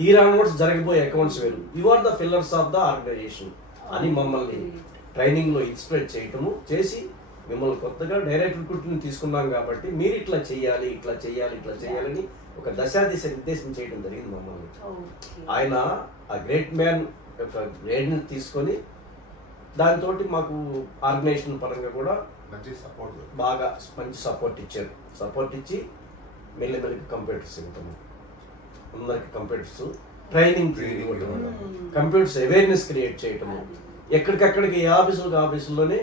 హీర్ ఆన్వర్డ్స్ జరగబోయే అకౌంట్స్ వేరు, you are the fillers of the organisation అని మమ్మల్ని ట్రైనింగ్లో ఇన్స్పైర్ చేయటము చేసి మిమ్మల్ని కొత్తగా డైరెక్ట్ రిక్రూట్మెంట్ తీసుకున్నాం కాబట్టి మీరు ఇట్లా చేయాలి ఇట్లా చేయాలని ఒక దశాదిశ నిర్దేశం చేయడం జరిగింది మమ్మల్ని. ఆయన ఆ గ్రేట్ మ్యాన్ యొక్క గ్రేడ్ని తీసుకొని దాంతో మాకు ఆర్గనైజేషన్ పరంగా కూడా బాగా మంచి సపోర్ట్ ఇచ్చారు. సపోర్ట్ ఇచ్చి మెల్లిమెల్లికి కంప్యూటర్స్ ఇవ్వటము, అందరికి computers training computers awareness create చేయటము, ఎక్కడికక్కడికి ఆఫీసుల్లోనే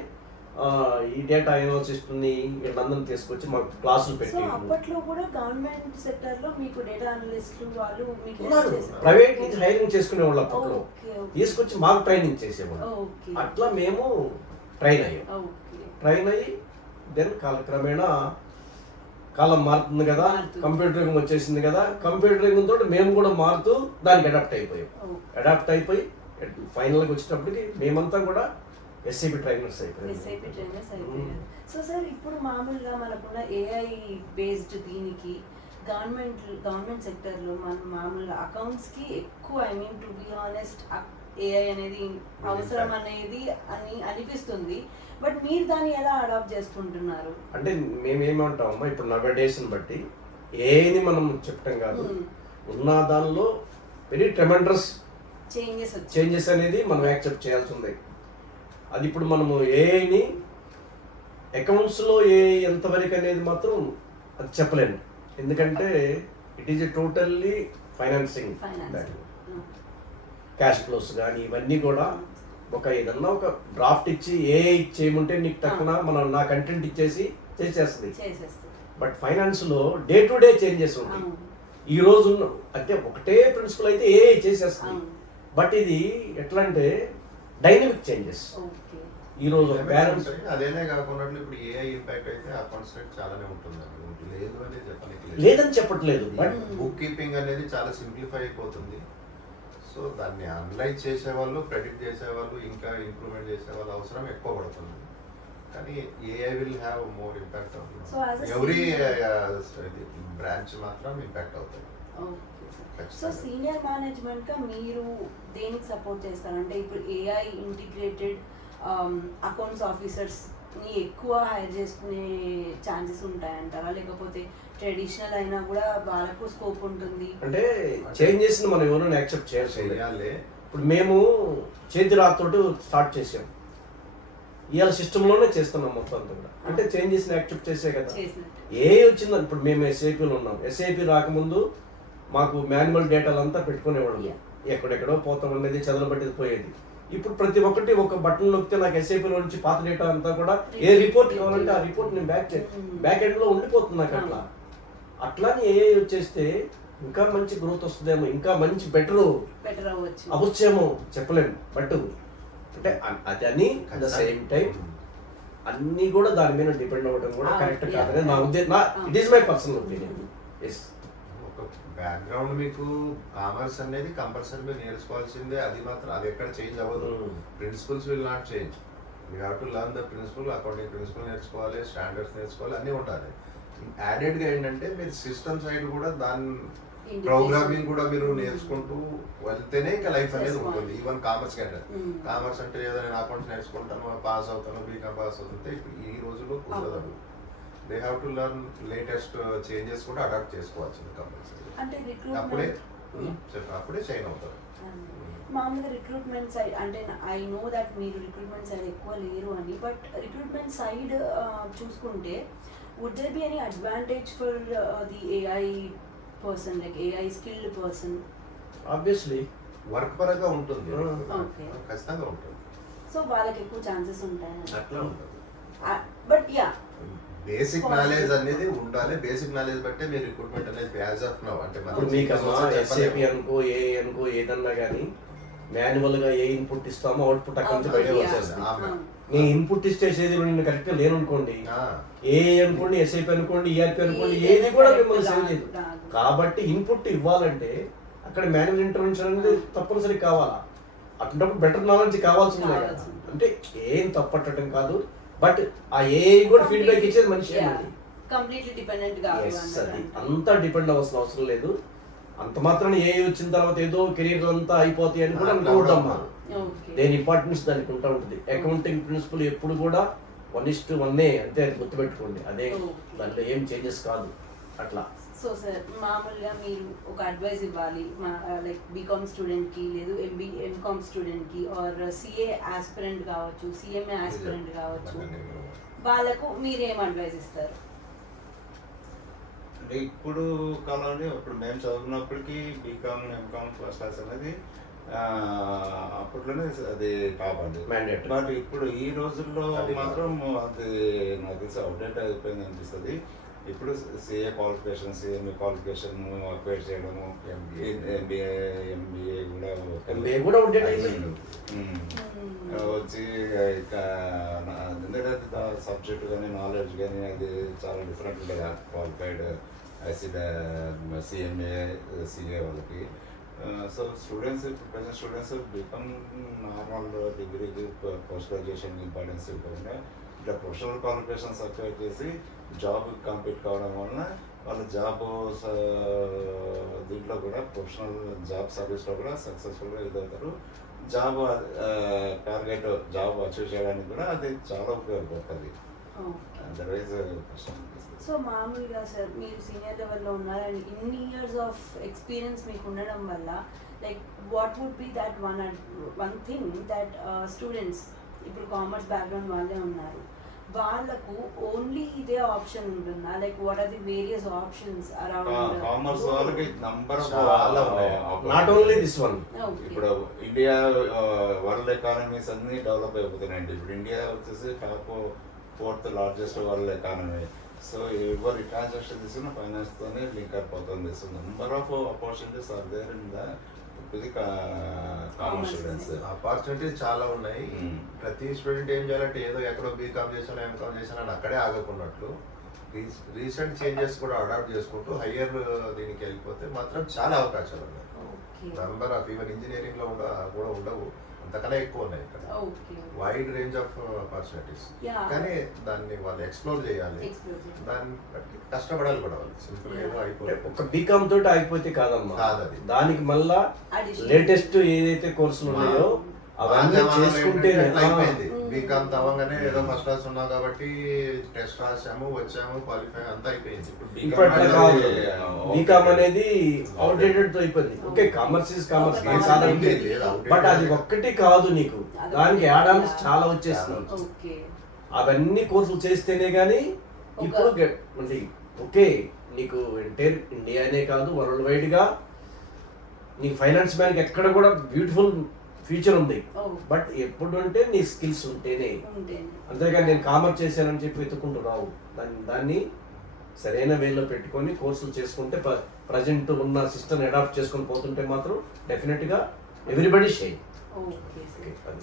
ఈ డేటా అనాలిసిస్ ని వీళ్ళందరినీ తీసుకొచ్చి మాకు క్లాసులు పెట్టి. అప్పట్లో కూడా గవర్నమెంట్ సెక్టర్ లో మీకు డేటా అనలిస్టులు వాళ్ళు ప్రైవేట్ నుంచి హైరింగ్ చేసుకునే వాళ్ళు అప్పట్లో తీసుకొచ్చి మాకు ట్రైనింగ్ చేసేవాళ్ళు. అట్లా మేము ట్రైన్ అయ్యి దెన్ కాలక్రమేణా కాలం మారుతుంది కదా, కంప్యూటరింగ్ వచ్చేసింది కదా, కంప్యూటరింగ్ తోటి మేము కూడా మారుతూ దానికి అడాప్ట్ అయిపోయి ఫైనల్గా వచ్చేటప్పటికి మేమంతా కూడా ఎస్ఐపి ట్రైనర్స్ అయిపోయారు. సో సార్ ఇప్పుడు మామూలుగా మనకున్న ఏఐ బేస్డ్ దీనికి గవర్నమెంట్ సెక్టర్లో మనం మామూలుగా అకౌంట్స్కి ఎక్కువ టు బి ఆనెస్ట్ ఏఐ అనేది అవసరం అనేది అనిపిస్తుంది. బట్ మీరు దాన్ని ఎలా అడాప్ట్ చేసుకుంటున్నారు? అంటే మేమేమంటామమ్మా, ఇప్పుడు నవ డేస్ని బట్టి ఏని మనం చెప్పటం కాదు, ఉన్న దానిలో వెరీ ట్రెమెండరస్ చేంజెస్ అనేది మనం యాక్సెప్ట్ చేయాల్సి ఉంది. అది ఇప్పుడు మనము ఏఐని అకౌంట్స్లో ఎంతవరకు అనేది మాత్రం అది చెప్పలేను, ఎందుకంటే it is a totally financing cash flows కానీ ఇవన్నీ కూడా ఏదన్నా ఒక డ్రాఫ్ట్ ఇచ్చి ఏఐ చేయమంటే నీకు తక్కువ మనం నా కంటెంట్ ఇచ్చేసి చేసేస్తుంది. బట్ ఫైనాన్స్లో డే టు డే చేంజెస్ ఉంటాయి. ఈ రోజు అంటే ఒకటే ప్రిన్సిపల్ అయితే ఏఐ చేసేస్తుంది, బట్ ఇది ఎట్లా అంటే డైనమిక్ చేంజెస్. ఈ రోజు బ్యాలెన్స్ అదేనే కాకుండా ఇప్పుడు ఏఐ ఇంపాక్ట్ అయితే ఆ కాన్సెప్ట్ చాలానే ఉంటుంది, లేదు అని చెప్పలేదు, లేదని చెప్పట్లేదు, బట్ బుక్ కీపింగ్ అనేది చాలా సింప్లిఫై అయిపోతుంది. సో దాన్ని అనలైజ్ చేసేవాళ్ళు, ప్రెడిక్ట్ చేసేవాళ్ళు, ఇంకా ఇంప్రూవ్మెంట్ చేసేవాళ్ళు అవసరం ఎక్కువ పడుతుంది. కానీ AI will have more impact అవుతుంది, ఎవ్రీ బ్రాంచ్ మాత్రం ఇంపాక్ట్ అవుతుంది. సో సీనియర్ మేనేజ్మెంట్గా మీరు దేనికి సపోర్ట్ చేస్తారు? అంటే ఇప్పుడు ఏఐ ఇంటిగ్రేటెడ్ అకౌంట్స్ ఆఫీసర్స్ని ఎక్కువ హైర్ చేసుకునే ఛాన్సెస్ ఉంటాయంటారా, లేకపోతే ట్రెడిషనల్ అయినా కూడా వాళ్ళకు స్కోప్ ఉంటుంది? అంటే చేంజెస్ మనం ఎవరైనా యాక్సెప్ట్ చేయాలి. ఇప్పుడు మేము చేతి రాతోటి స్టార్ట్ చేసాం, ఇవాళ సిస్టంలోనే చేస్తున్నాం మొత్తం అంతా కూడా. అంటే చేంజెస్ని యాక్సెప్ట్ చేసే కదా ఏ వచ్చిందని. ఇప్పుడు మేము ఎస్ఐపీలో ఉన్నాం, ఎస్ఐపీ రాకముందు మాకు మాన్యువల్ డేటాలంతా పెట్టుకునేవాడు, ఎక్కడెక్కడో పోతాం అనేది చదవబట్టేది పోయేది. ఇప్పుడు ప్రతి ఒక్కటి ఒక బటన్ నొక్కితే నాకు ఎస్ఐపీలో నుంచి పాత డేటా అంతా కూడా ఏ రిపోర్ట్ కావాలంటే ఆ రిపోర్ట్ నేను బ్యాక్ ఎండ్లో ఉండిపోతుంది నాకు. అట్లానే ఏఐ వచ్చేస్తే ఇంకా మంచి గ్రోత్ వస్తుందేమో, ఇంకా మంచి బెటర్ అవచ్చేమో చెప్పలేము. బట్ అంటే అది అని అట్ ద సేమ్ టైం అన్నీ కూడా దాని మీద డిపెండ్ అవ్వడం కూడా కరెక్ట్ కాదని నా ఉద్దేశం. It is my personal opinion. Yes, background మీకు కామర్స్ అనేది కంపల్సరీ మీరు నేర్చుకోవాల్సిందే, అది మాత్రం అది ఎక్కడ చేంజ్ అవ్వదు. Principles will not change, you have to learn the principle, accounting principle నేర్చుకోవాలి, స్టాండర్డ్స్ నేర్చుకోవాలి, అన్నీ ఉండాలి. యాడెడ్గా ఏంటంటే మీరు సిస్టమ్ సైడ్ కూడా దాని ప్రోగ్రామింగ్ కూడా మీరు నేర్చుకుంటూ వెళ్తేనే ఇంకా లైఫ్ అనేది ఉంటుంది. ఈవెన్ కామర్స్ కంటే కామర్స్ అంటే ఏదో నేను అకౌంట్స్ నేర్చుకుంటాను, పాస్ అవుతాను, బీకామ్ పాస్ అవుతుంటే ఇప్పుడు ఈ రోజుల్లో కుదరదు. They have to learn latest changes కూడా అడాప్ట్ చేసుకోవాల్సింది కంపల్సరీ. అప్పుడే చైన్ అవుతారు. మామూలుగా రిక్రూట్మెంట్ సైడ్ అంటే ఐ నో దట్ మీరు రిక్రూట్మెంట్ సైడ్ ఎక్కువ లేరు అని, బట్ రిక్రూట్మెంట్ సైడ్ చూసుకుంటే would there be any advantage for the AI person, like AI skilled person? Obviously work పరంగా ఉంటుంది, ఖచ్చితంగా ఉంటుంది. సో వాళ్ళకి ఎక్కువ ఛాన్సెస్ ఉంటాయి అట్లా ఉంటుంది. బట్ యా బేసిక్ నాలెడ్జ్ అనేది ఉండాలి. బేసిక్ నాలెడ్జ్ బట్టే మీరు రిక్రూట్మెంట్ అనేది యాజ్ ఆఫ్ నౌ అంటే ఇప్పుడు మీకు ఎస్ఏపీ అనుకో ఏఐ అనుకో ఏదన్నా కానీ మాన్యువల్గా ఏ ఇన్పుట్ ఇస్తామో అవుట్పుట్ అక్కడి నుంచి బయట వచ్చేస్తుంది. నీ ఇన్పుట్ ఇచ్చేసేది నేను కరెక్ట్గా లేననుకోండి, ఏఐ అనుకోండి, ఎస్ఐపీ అనుకోండి, ఈఆర్పీ అనుకోండి, ఏది కూడా మిమ్మల్ని సేవ్ లేదు. కాబట్టి ఇన్పుట్ ఇవ్వాలంటే అక్కడ మాన్యువల్ ఇంటర్వెన్షన్ అనేది తప్పనిసరి కావాలా. అట్లాంటప్పుడు బెటర్ నాలెడ్జ్ కావాల్సిందే కదా. అంటే ఏం తప్పట్టడం కాదు, బట్ ఆ ఏఐ కూడా ఫీడ్బ్యాక్ ఇచ్చేది మనిషి కంప్లీట్లీ డిపెండెంట్ గా. అది అంతా డిపెండ్ అవ్వాల్సిన అవసరం లేదు. అంత మాత్రం ఏఐ వచ్చిన తర్వాత ఏదో కెరీర్ అంతా అయిపోతాయి అని కూడా అనుకుంటాం. దేని ఇంపార్టెన్స్ దానికి ఉంటా ఉంటుంది. అకౌంటింగ్ ప్రిన్సిపల్ ఎప్పుడు కూడా 1:1 అంతే, అది గుర్తుపెట్టుకోండి. అదే దాంట్లో ఏం చేంజెస్ కాదు అట్లా. సో సార్ మామూలుగా మీరు ఒక అడ్వైస్ ఇవ్వాలి లైక్ బీకామ్ స్టూడెంట్కి, లేదు ఎంకామ్ స్టూడెంట్కి, ఆర్ సిఏ ఆస్పిరెంట్ కావచ్చు, సిఎంఏ ఆస్పిరెంట్ కావచ్చు, వాళ్ళకు మీరు ఏం అడ్వైస్ ఇస్తారు? అంటే ఇప్పుడు కాలంలో ఇప్పుడు మేము చదువుకున్నప్పటికీ బీకామ్ ఎంకామ్ ఫస్ట్ క్లాస్ అనేది అప్పట్లోనే అది కావాలి మ్యాండేటరీ. బట్ ఇప్పుడు ఈ రోజుల్లో మాత్రం అది నాకు తెలిసి అవుట్డేట్ అయిపోయింది అనిపిస్తుంది. ఇప్పుడు CA qualification, CMA qualification acquire చేయడము, ఎంబీఏ కూడా వచ్చి ఎందుకంటే సబ్జెక్ట్ కానీ నాలెడ్జ్ కానీ అది చాలా డిఫరెంట్ ఉంటుంది. క్వాలిఫైడ్ సిఎంఏ సిఏ వాళ్ళకి. సో స్టూడెంట్స్ ఇప్పుడు ప్రజెంట్ స్టూడెంట్స్ బీకామ్ నార్మల్ డిగ్రీకి పోస్ట్ గ్రాడ్యుయేషన్ ఇంపార్టెన్స్ ఇవ్వకుండా ఇట్లా ప్రొఫెషనల్ క్వాలిఫికేషన్స్ అక్వైర్ చేసి జాబ్ కంప్లీట్ కావడం వలన వాళ్ళ జాబ్ దీంట్లో కూడా ప్రొఫెషనల్ జాబ్ సర్వీస్లో కూడా సక్సెస్ఫుల్గా ఎదుగుతారు. జాబ్ టార్గెట్ జాబ్ అచీవ్ చేయడానికి కూడా అది చాలా ఉపయోగపడుతుంది. ఓకే. అదర్వైజ్ కష్టం. సో మామూలుగా సార్ మీరు సీనియర్ లెవెల్లో ఉన్నారు అండ్ ఇన్ని ఇయర్స్ ఆఫ్ ఎక్స్పీరియన్స్ మీకు ఉండడం వల్ల like what would be that one thing that students ఇప్పుడు కామర్స్ బ్యాక్గ్రౌండ్ వాళ్ళే ఉన్నారు, వాళ్ళకు ఓన్లీ ఇదే ఆప్షన్ ఉంటుందా? Like what are the various options around commerce వాళ్ళకి నంబర్ చాలా ఉన్నాయి. Not only this one. ఇప్పుడు ఇండియా వరల్డ్ ఎకానమీస్ అన్ని డెవలప్ అయిపోతున్నాయండి. ఇప్పుడు ఇండియా వచ్చేసి top 4th largest world economy. So ఎవరి ట్రాన్సాక్షన్ తీసుకున్న ఫైనాన్స్ తోనే లింక్ అయిపోతుంది. So number of opportunities are there in the commerce students. Opportunities చాలా ఉన్నాయి. ప్రతి స్టూడెంట్ ఏం చేయాలంటే ఏదో ఎక్కడో బీకామ్ చేశాను ఎంకామ్ చేశాను అని అక్కడే ఆగకున్నట్లు రీసెంట్ చేంజెస్ కూడా అడాప్ట్ చేసుకుంటూ హయ్యర్ దీనికి వెళ్ళిపోతే మాత్రం చాలా అవకాశాలు ఉన్నాయి. నంబర్ ఆఫ్ ఈవెన్ ఇంజనీరింగ్ లో కూడా ఉండవు, అంతకన్నా ఎక్కువ ఉన్నాయి ఇక్కడ. Wide range of opportunities. కానీ దాన్ని వాళ్ళు ఎక్స్ప్లోర్ చేయాలి, దాన్ని బట్టి కష్టపడాలి కూడా వాళ్ళు. సింపుల్ ఏదో అయిపోయి ఒక బీకామ్ తోటి అయిపోతే కాదమ్మా, కాదది. దానికి మళ్ళా లేటెస్ట్ ఏదైతే కోర్సులు ఉన్నాయో అవన్నీ చేసుకుంటే అయిపోయింది. బీకామ్ తవ్వగానే ఏదో ఫస్ట్ క్లాస్ ఉన్నాం కాబట్టి టెస్ట్ రాసాము వచ్చాము క్వాలిఫై అంతా అయిపోయింది. ఇప్పట్లో కాదు, బీకామ్ అనేది అవుట్డేటెడ్ తో అయిపోయింది. Okay, commerce is commerce, but అది ఒక్కటి కాదు, నీకు దానికి యాడ్ ఆన్స్ చాలా వచ్చేస్తున్నాయి. అవన్నీ కోర్సులు చేస్తేనే గానీ ఇప్పుడు అంటే ఓకే నీకు ఎంటైర్ ఇండియానే కాదు వరల్డ్ వైడ్ గా నీకు ఫైనాన్స్ బ్యాంక్ ఎక్కడ కూడా బ్యూటిఫుల్ ఫ్యూచర్ ఉంది. బట్ ఎప్పుడు అంటే నీ స్కిల్స్ ఉంటేనే, అంతేగాని నేను కామర్స్ చేశానని చెప్పి వెతుక్కుంటూ రావు. దాన్ని సరైన వేలో పెట్టుకొని కోర్సులు చేసుకుంటే ప్రజెంట్ ఉన్న సిస్టమ్ అడాప్ట్ చేసుకొని పోతుంటే మాత్రం డెఫినెట్గా ఎవ్రీబడి షేర్.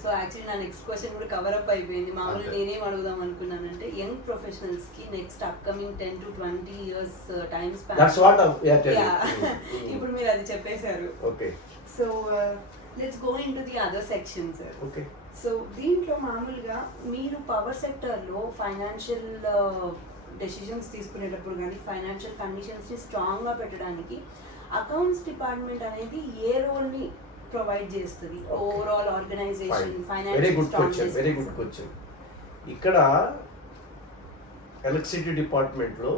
సో యాక్చువల్లీ నా నెక్స్ట్ క్వశ్చన్ కూడా కవర్ అప్ అయిపోయింది. మామూలుగా నేనేం అడుగుదాం అనుకున్నానంటే యంగ్ ప్రొఫెషనల్స్ కి next upcoming 10 to 20 years time span, that's what we are telling. ఇప్పుడు మీరు అది చెప్పేశారు. Okay, so let's go in to the other section sir. Okay. So దీంట్లో మామూలుగా మీరు పవర్ సెక్టర్లో ఫైనాన్షియల్ డెసిషన్స్ తీసుకునేటప్పుడు కానీ ఫైనాన్షియల్ కండిషన్స్ని స్ట్రాంగ్గా పెట్టడానికి అకౌంట్స్ డిపార్ట్మెంట్ అనేది ఏ రోల్ని ప్రొవైడ్ చేస్తుంది overall organisation very good question, very good question. ఇక్కడ ఎలక్ట్రిసిటీ డిపార్ట్మెంట్లో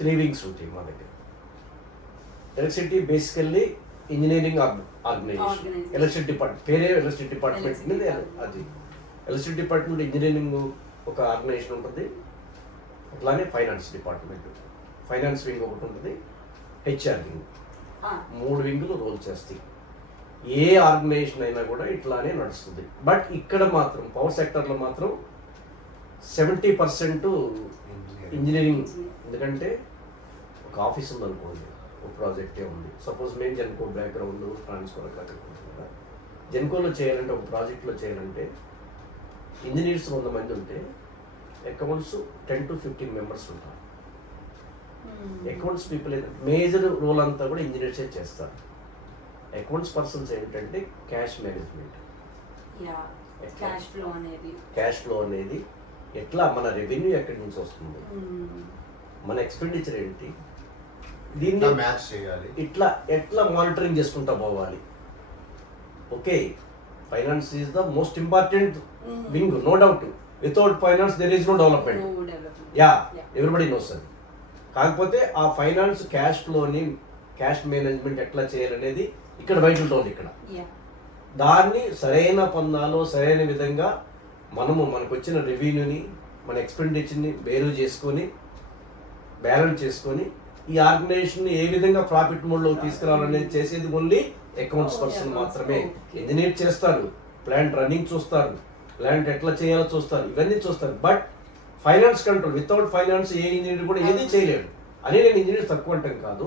3 వింగ్స్ ఉంటాయి మా దగ్గర. Electricity basically engineering organisation. Electricity department పేరే ఎలక్ట్రిసిటీ డిపార్ట్మెంట్ అనేది అది. ఎలక్ట్రిసిటీ డిపార్ట్మెంట్ ఇంజనీరింగ్ ఒక ఆర్గనైజేషన్ ఉంటుంది, అట్లానే ఫైనాన్స్ డిపార్ట్మెంట్, ఫైనాన్స్ వింగ్ ఒకటి ఉంటుంది, హెచ్ఆర్ వింగ్. 3 వింగులు రోల్ చేస్తాయి. ఏ ఆర్గనైజేషన్ అయినా కూడా ఇట్లానే నడుస్తుంది. బట్ ఇక్కడ మాత్రం పవర్ సెక్టర్లో మాత్రం 70% ఇంజనీరింగ్. ఎందుకంటే ఒక ఆఫీస్ ఉందనుకోండి, ఒక ప్రాజెక్టే ఉంది. సపోజ్ మేము జెన్కో బ్యాక్గ్రౌండ్ ట్రాన్స్ఫర్ కదా, జెన్కోలో చేయాలంటే ఒక ప్రాజెక్ట్లో చేయాలంటే ఇంజనీర్స్ 100 మంది ఉంటే అకౌంట్స్ 10 to 15 మెంబర్స్ ఉంటారు. అకౌంట్స్ పీపుల్ మేజర్ రోల్ అంతా కూడా ఇంజనీర్సే చేస్తారు. అకౌంట్స్ పర్సన్స్ ఏంటంటే క్యాష్ మేనేజ్మెంట్, క్యాష్ ఫ్లో అనేది ఎట్లా మన రెవెన్యూ ఎక్కడి నుంచి వస్తుంది, మన ఎక్స్పెండిచర్ ఏంటి, దీన్ని మ్యాచ్ చేయాలి, ఇట్లా ఎట్లా మానిటరింగ్ చేసుకుంటా పోవాలి. Okay, finance is the most important wing, no doubt. Without finance there is no development. Yeah, everybody knows అది. కాకపోతే ఆ ఫైనాన్స్ క్యాష్ ఫ్లోని, క్యాష్ మేనేజ్మెంట్ ఎట్లా చేయాలనేది ఇక్కడ వైటల్ రోల్. ఇక్కడ దాన్ని సరైన పందాలో సరైన విధంగా మనకు వచ్చిన రెవెన్యూని, మన ఎక్స్పెండిచర్ని బేరు చేసుకొని బ్యాలెన్స్ చేసుకొని ఈ ఆర్గనైజేషన్ ఏ విధంగా ప్రాఫిట్ మోడ్లోకి తీసుకురావాలనేది చేసేది ఓన్లీ అకౌంట్స్ పర్సన్ మాత్రమే. ఇంజనీర్ చేస్తారు, ప్లాంట్ రన్నింగ్ చూస్తారు, ప్లాంట్ ఎట్లా చేయాలో చూస్తారు, ఇవన్నీ చూస్తారు. But finance control, without finance A engineer కూడా ఏది చేయలేడు అని నేను ఇంజనీర్ తక్కువ అంటాం కాదు.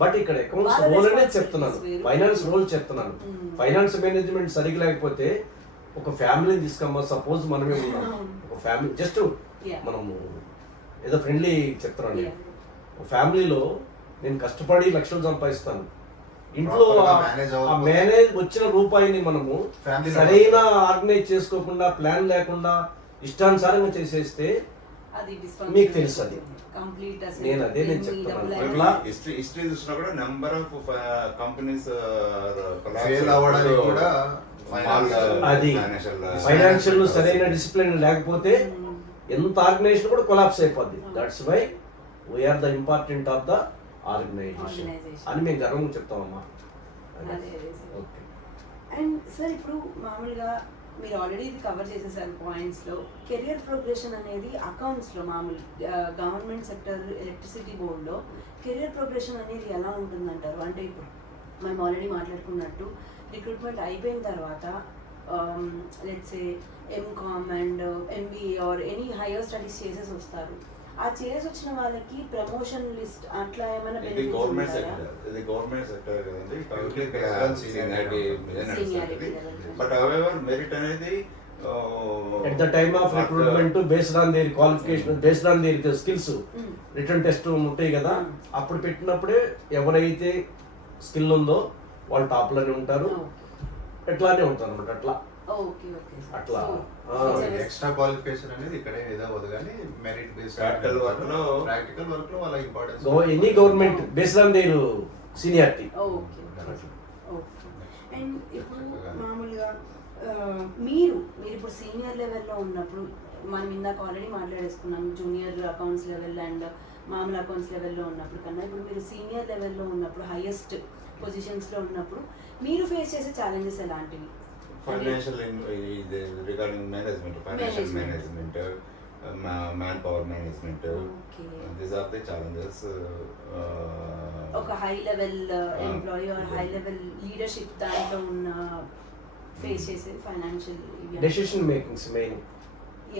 బట్ ఇక్కడ అకౌంట్స్ రోల్ అనేది చెప్తున్నాను, ఫైనాన్స్ రోల్ చెప్తున్నాను. ఫైనాన్స్ మేనేజ్మెంట్ సరిగ్గా లేకపోతే ఒక ఫ్యామిలీని తీసుకోమ్మా, సపోజ్ మనమే ఉన్నాం, ఒక ఫ్యామిలీ జస్ట్ మనము ఏదో ఫ్రెండ్లీ చెప్తున్నాను. ఒక ఫ్యామిలీలో నేను కష్టపడి లక్షలు సంపాదిస్తాను, ఇంట్లో ఆ మేనేజ్ వచ్చిన రూపాయిని మనము సరైన ఆర్గనైజ్ చేసుకోకుండా, ప్లాన్ లేకుండా ఇష్టానుసారంగా చేసేస్తే మీకు తెలుసు అది. నేను అదే నేను చెప్తున్నాను. హిస్టరీ చూసినా కూడా నెంబర్ ఆఫ్ కంపెనీస్ ఫెయిల్ అవ్వడానికి కూడా అది ఫైనాన్షియల్ సరైన డిసిప్లిన్ లేకపోతే ఎంత ఆర్గనైజేషన్ కూడా కొలాప్స్ అయిపోద్ది. That's why we are the important of the organisation అని మేము గర్వంగా చెప్తామమ్మా. ఓకే. అండ్ సార్ ఇప్పుడు మామూలుగా మీరు ఆల్రెడీ ఇది కవర్ చేసేసారు పాయింట్స్లో. కెరియర్ ప్రోగ్రెషన్ అనేది అకౌంట్స్లో మామూలు గవర్నమెంట్ సెక్టర్ ఎలక్ట్రిసిటీ బోర్డులో కెరియర్ ప్రోగ్రెషన్ అనేది ఎలా ఉంటుందంటారు? అంటే ఇప్పుడు మనం ఆల్రెడీ మాట్లాడుకున్నట్టు రిక్రూట్మెంట్ అయిపోయిన తర్వాత let's a M Com and MBA or any higher studies చేసేసి వస్తారు. ఆ చేసి వచ్చిన వాళ్ళకి ప్రమోషన్ లిస్ట్ అట్లా ఏమైనా ఇది గవర్నమెంట్ సెక్టర్ కదండి, సీనియారిటీ. బట్ హౌఎవర్ మెరిట్ అనేది at the time of recruitment based on there qualification, based on their skills, return test ఉంటాయి కదా, అప్పుడు పెట్టినప్పుడే ఎవరైతే స్కిల్ ఉందో వాళ్ళు టాప్ లోనే ఉంటారు, ఎట్లానే ఉంటారు అనమాట. అట్లా అట్లా ఎక్స్ట్రా క్వాలిఫికేషన్ అనేది ఇక్కడే ఏదో అవ్వదు కానీ మెరిట్ బేస్ ప్రాక్టికల్ వర్క్ లో వాళ్ళ importance any government based on their seniority. And ఇప్పుడు మామూలుగా మీరు ఇప్పుడు సీనియర్ లెవెల్లో ఉన్నప్పుడు, మనం ఇందాక ఆల్రెడీ మాట్లాడేసుకున్నాం జూనియర్ అకౌంట్స్ లెవెల్ అండ్ మామూలు అకౌంట్స్ లెవెల్లో ఉన్నప్పుడు కన్నా, ఇప్పుడు మీరు సీనియర్ లెవెల్లో ఉన్నప్పుడు హైయెస్ట్ పొజిషన్స్లో ఉన్నప్పుడు మీరు ఫేస్ చేసే ఛాలెంజెస్ ఎలాంటివి? Financial regarding management, financial management, man power management, these are the challenges. ఒక high level employee or high level leadership దాంట్లో ఉన్న ఫేస్ చేసే financial decision makings main.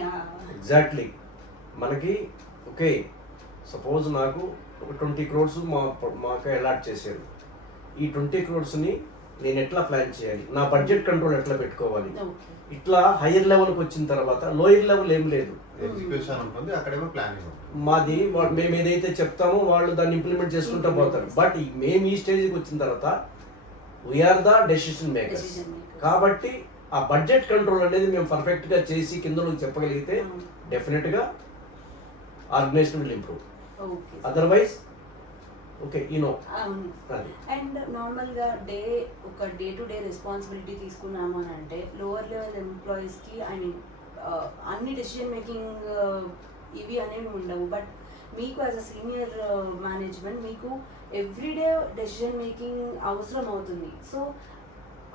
Yeah exactly. మనకి ఓకే, సపోజ్ నాకు ఒక 20 crores మాకు అలాట్ చేశారు. ఈ 20 crores-ని నేను ఎట్లా ప్లాన్ చేయాలి, నా బడ్జెట్ కంట్రోల్ ఎట్లా పెట్టుకోవాలి, ఇట్లా హైయర్ లెవెల్కి వచ్చిన తర్వాత లోయర్ లెవెల్ ఏం లేదు, ఎగ్జిక్యూషన్ ఉంటుంది, అక్కడేమో ప్లానింగ్. మాది మేము ఏదైతే చెప్తామో వాళ్ళు దాన్ని ఇంప్లిమెంట్ చేసుకుంటూ పోతారు. బట్ మేము ఈ స్టేజ్కి వచ్చిన తర్వాత వీఆర్ ద డెసిషన్ మేకర్స్. కాబట్టి ఆ బడ్జెట్ కంట్రోల్ అనేది మేము పర్ఫెక్ట్గా చేసి కిందలోకి చెప్పగలిగితే డెఫినెట్గా organisation will improve. Otherwise okay you know. And నార్మల్గా ఒక డే టు డే రెస్పాన్సిబిలిటీ తీసుకున్నాము అని అంటే లోవర్ లెవెల్ ఎంప్లాయీస్కి అన్ని డెసిషన్ మేకింగ్ ఇవి అనేవి ఉండవు. బట్ మీకు యాజ్ అ సీనియర్ మేనేజ్మెంట్ మీకు ఎవ్రీడే డెసిషన్ మేకింగ్ అవసరం అవుతుంది. So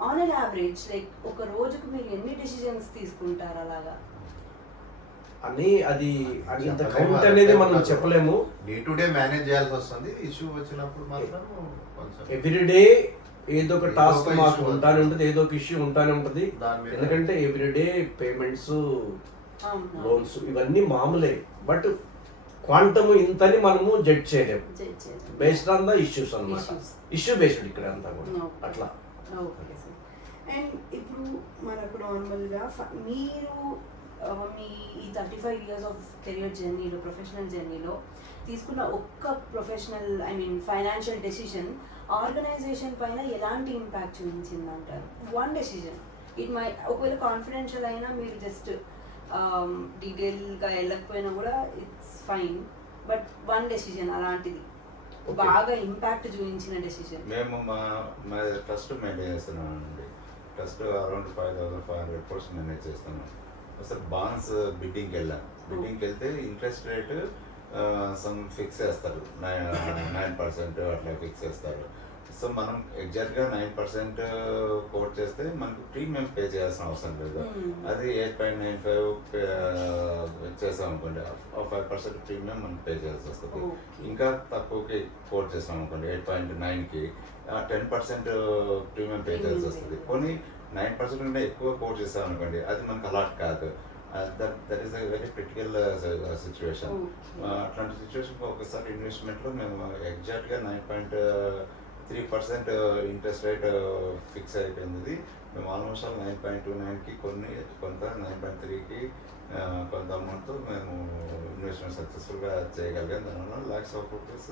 on an average like ఒక రోజుకు మీరు ఎన్ని డెసిషన్స్ తీసుకుంటారు అలాగా అని? అది అంత కౌంట్ అనేది మనం చెప్పలేము. డే టు డే మేనేజ్ చేయాల్సి వస్తుంది. ఇష్యూ వచ్చినప్పుడు మాత్రం ఎవ్రీడే ఏదో ఒక టాస్క్ మాకు ఉంటానే ఉంటుంది, ఏదో ఒక ఇష్యూ ఉంటానే ఉంటుంది. ఎందుకంటే ఎవ్రీడే పేమెంట్స్, లోన్స్ ఇవన్నీ మామూలే. బట్ క్వాంటమ్ ఇంతని మనము జడ్జ్ చేయలేము బేస్డ్ ఆన్ ద ఇష్యూస్ అన్నమాట. ఇష్యూ బేస్డ్ ఇక్కడ అంతా కూడా అట్లా. Okay sir. అండ్ ఇప్పుడు మనకు నార్మల్గా మీరు మీ ఈ 35 years ఆఫ్ కెరియర్ జర్నీలో, ప్రొఫెషనల్ జర్నీలో తీసుకున్న ఒక్క ప్రొఫెషనల్ ఫైనాన్షియల్ డెసిషన్ ఆర్గనైజేషన్ పైన ఎలాంటి ఇంపాక్ట్ చూపించింది అంటారు? వన్ డెసిషన్, ఇట్ మై ఒకవేళ కాన్ఫిడెన్షియల్ అయినా మీరు జస్ట్ డీటెయిల్గా వెళ్ళకపోయినా కూడా it's fine, but one decision అలాంటిది బాగా ఇంపాక్ట్ చూపించిన డెసిషన్. మేము మా ట్రస్ట్ మెయింటైన్ చేస్తున్నామండి. ట్రస్ట్ అరౌండ్ 5,500 crores మేనేజ్ చేస్తున్నాం. అసలు బాండ్స్ బిడ్డింగ్కి వెళ్ళాం. బిడ్డింగ్కి వెళ్తే ఇంట్రెస్ట్ రేటు సమ్ ఫిక్స్ చేస్తారు, 9% అట్లా ఫిక్స్ చేస్తారు. సో మనం ఎగ్జాక్ట్గా 9% కోట్ చేస్తే మనకు ప్రీమియం పే చేయాల్సిన అవసరం లేదు. అది 8.95 చేసాం అనుకోండి, 5% ప్రీమియం మనం పే చేయాల్సి వస్తుంది. ఇంకా తక్కువకి కోట్ చేసాం అనుకోండి 8.9కి 10% ప్రీమియం పే చేయాల్సి వస్తుంది. కొన్ని 9% కంటే ఎక్కువ కోట్ చేసాం అనుకోండి, అది మనకు అలాట్ కాదు. That is a very critical situation. అట్లాంటి సిచ్యువేషన్కి ఒకసారి ఇన్వెస్ట్మెంట్లో మేము ఎగ్జాక్ట్గా 9.3% ఇంట్రెస్ట్ రేట్ ఫిక్స్ అయిపోయింది. మేము ఆల్మోస్ట్ 9.29కి కొంత 9.3కి కొంత అమౌంట్తో మేము ఇన్వెస్ట్మెంట్ సక్సెస్ఫుల్గా చేయగలిగాం. దానివల్ల lakhs of rupees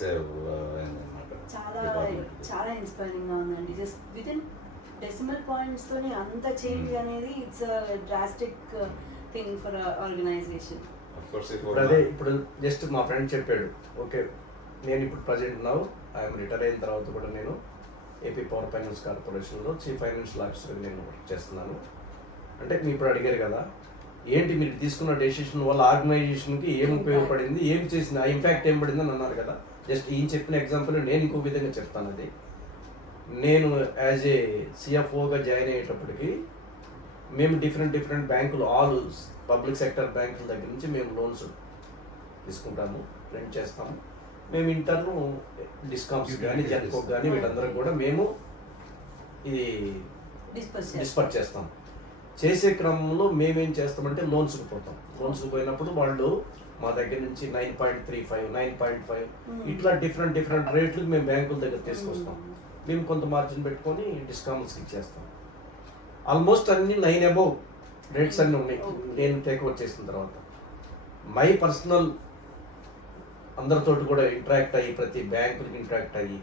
సేవ్ అయిందన్నమాట. చాలా ఇన్స్పైరింగ్గా ఉందండి. జస్ట్ వితిన్ డెసిమల్ పాయింట్స్తోనే అంత చేంజ్ అనేది it's drastic thing for organisation. అదే ఇప్పుడు జస్ట్ మా ఫ్రెండ్ చెప్పాడు. ఓకే, నేను ఇప్పుడు ప్రజెంట్ ఐఎమ్ రిటైర్ అయిన తర్వాత కూడా నేను ఏపీ పవర్ ఫైనాన్స్ కార్పొరేషన్లో చీఫ్ ఫైనాన్షియల్ ఆఫీసర్గా నేను వర్క్ చేస్తున్నాను. అంటే మీరు ఇప్పుడు అడిగారు కదా, ఏంటి మీరు తీసుకున్న డెసిషన్ వల్ల ఆర్గనైజేషన్కి ఏం ఉపయోగపడింది, ఏం చేసింది, ఆ ఇంపాక్ట్ ఏం పడింది అని అన్నారు కదా. జస్ట్ ఈయన చెప్పిన ఎగ్జాంపుల్ నేను ఇంకో విధంగా చెప్తాను. అది నేను యాజ్ ఏ సిఎఫ్ఓగా జాయిన్ అయ్యేటప్పటికి మేము డిఫరెంట్ బ్యాంకులు, ఆల్ పబ్లిక్ సెక్టర్ బ్యాంకుల దగ్గర నుంచి మేము లోన్స్ తీసుకుంటాము, లెండ్ చేస్తాము. మేము ఇంటర్ను డిస్కౌంట్స్ కానీ జెన్కో కానీ వీళ్ళందరూ కూడా మేము ఇది డిస్పర్స్ చేస్తాం. చేసే క్రమంలో మేమేం చేస్తామంటే లోన్స్కి పోతాం. లోన్స్కి పోయినప్పుడు వాళ్ళు మా దగ్గర నుంచి 9.35, 9.5 ఇట్లా డిఫరెంట్ రేట్లు మేము బ్యాంకుల దగ్గర తీసుకొస్తాం. మేము కొంత మార్జిన్ పెట్టుకొని డిస్కౌంట్స్కి ఇచ్చేస్తాం. ఆల్మోస్ట్ అన్ని 9 అబౌవ్ రేట్స్ అన్నీ ఉన్నాయి నేను టేక్ ఓవర్ చేసిన తర్వాత. మై పర్సనల్ అందరితోటి కూడా ఇంటరాక్ట్ అయ్యి, ప్రతి బ్యాంకులకి ఇంటరాక్ట్ అయ్యి,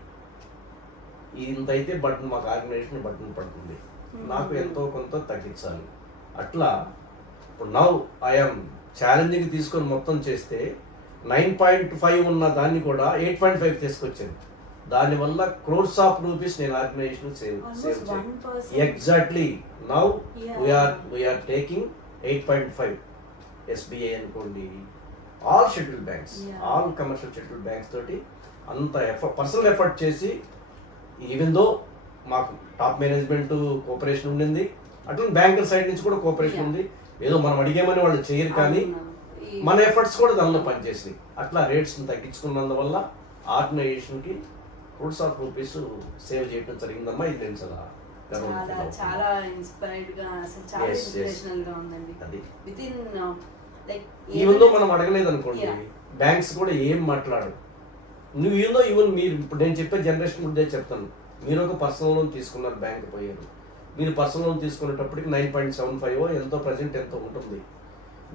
ఇంత అయితే బటన్ మాకు ఆర్గనైజేషన్ బటన్ పడుతుంది, నాకు ఎంతో కొంత తగ్గించాలి. అట్లా ఇప్పుడు నౌ ఐఎమ్ ఛాలెంజింగ్ తీసుకొని మొత్తం చేస్తే 9.5 ఉన్న దాన్ని కూడా 8.5 తీసుకొచ్చాను. దానివల్ల క్రోర్స్ ఆఫ్ రూపీస్ నేను ఆర్గనైజేషన్ సేవ్ చేయాలి. Exactly now we are taking 8.5 SBI అనుకోండి, all schedule banks, all commercial schedule banks తోటి అంత పర్సనల్ ఎఫర్ట్ చేసి, ఈవెన్ దో మాకు టాప్ మేనేజ్మెంట్ కోఆపరేషన్ ఉండింది, అట్లా బ్యాంకర్ సైడ్ నుంచి కూడా కోఆపరేషన్ ఉంది. ఏదో మనం అడిగేమని వాళ్ళు చేయరు, కానీ మన ఎఫర్ట్స్ కూడా దానిలో పనిచేసి అట్లా రేట్స్ని తగ్గించుకున్నందువల్ల ఆర్గనైజేషన్కి క్రోర్స్ ఆఫ్ రూపీస్ సేవ్ చేయడం జరిగిందమ్మా. ఇది నేను చాలా ఇన్స్పైర్డ్ గా, అసలు చాలా ఇన్స్పిరేషనల్ గా ఉందండి. అది with in like even though మనం అడగలేదు అనుకోండి, బ్యాంక్స్ కూడా ఏం మాట్లాడు. నువ్వు ఈవెన్ మీరు ఇప్పుడు నేను చెప్పే జనరేషన్ ముందే చెప్తాను, మీరు ఒక పర్సనల్ లోన్ తీసుకున్నారు, బ్యాంక్ పోయారు, మీరు పర్సనల్ లోన్ తీసుకునేటప్పటికి 9.75 ఎంతో ప్రజెంట్ ఎంతో ఉంటుంది.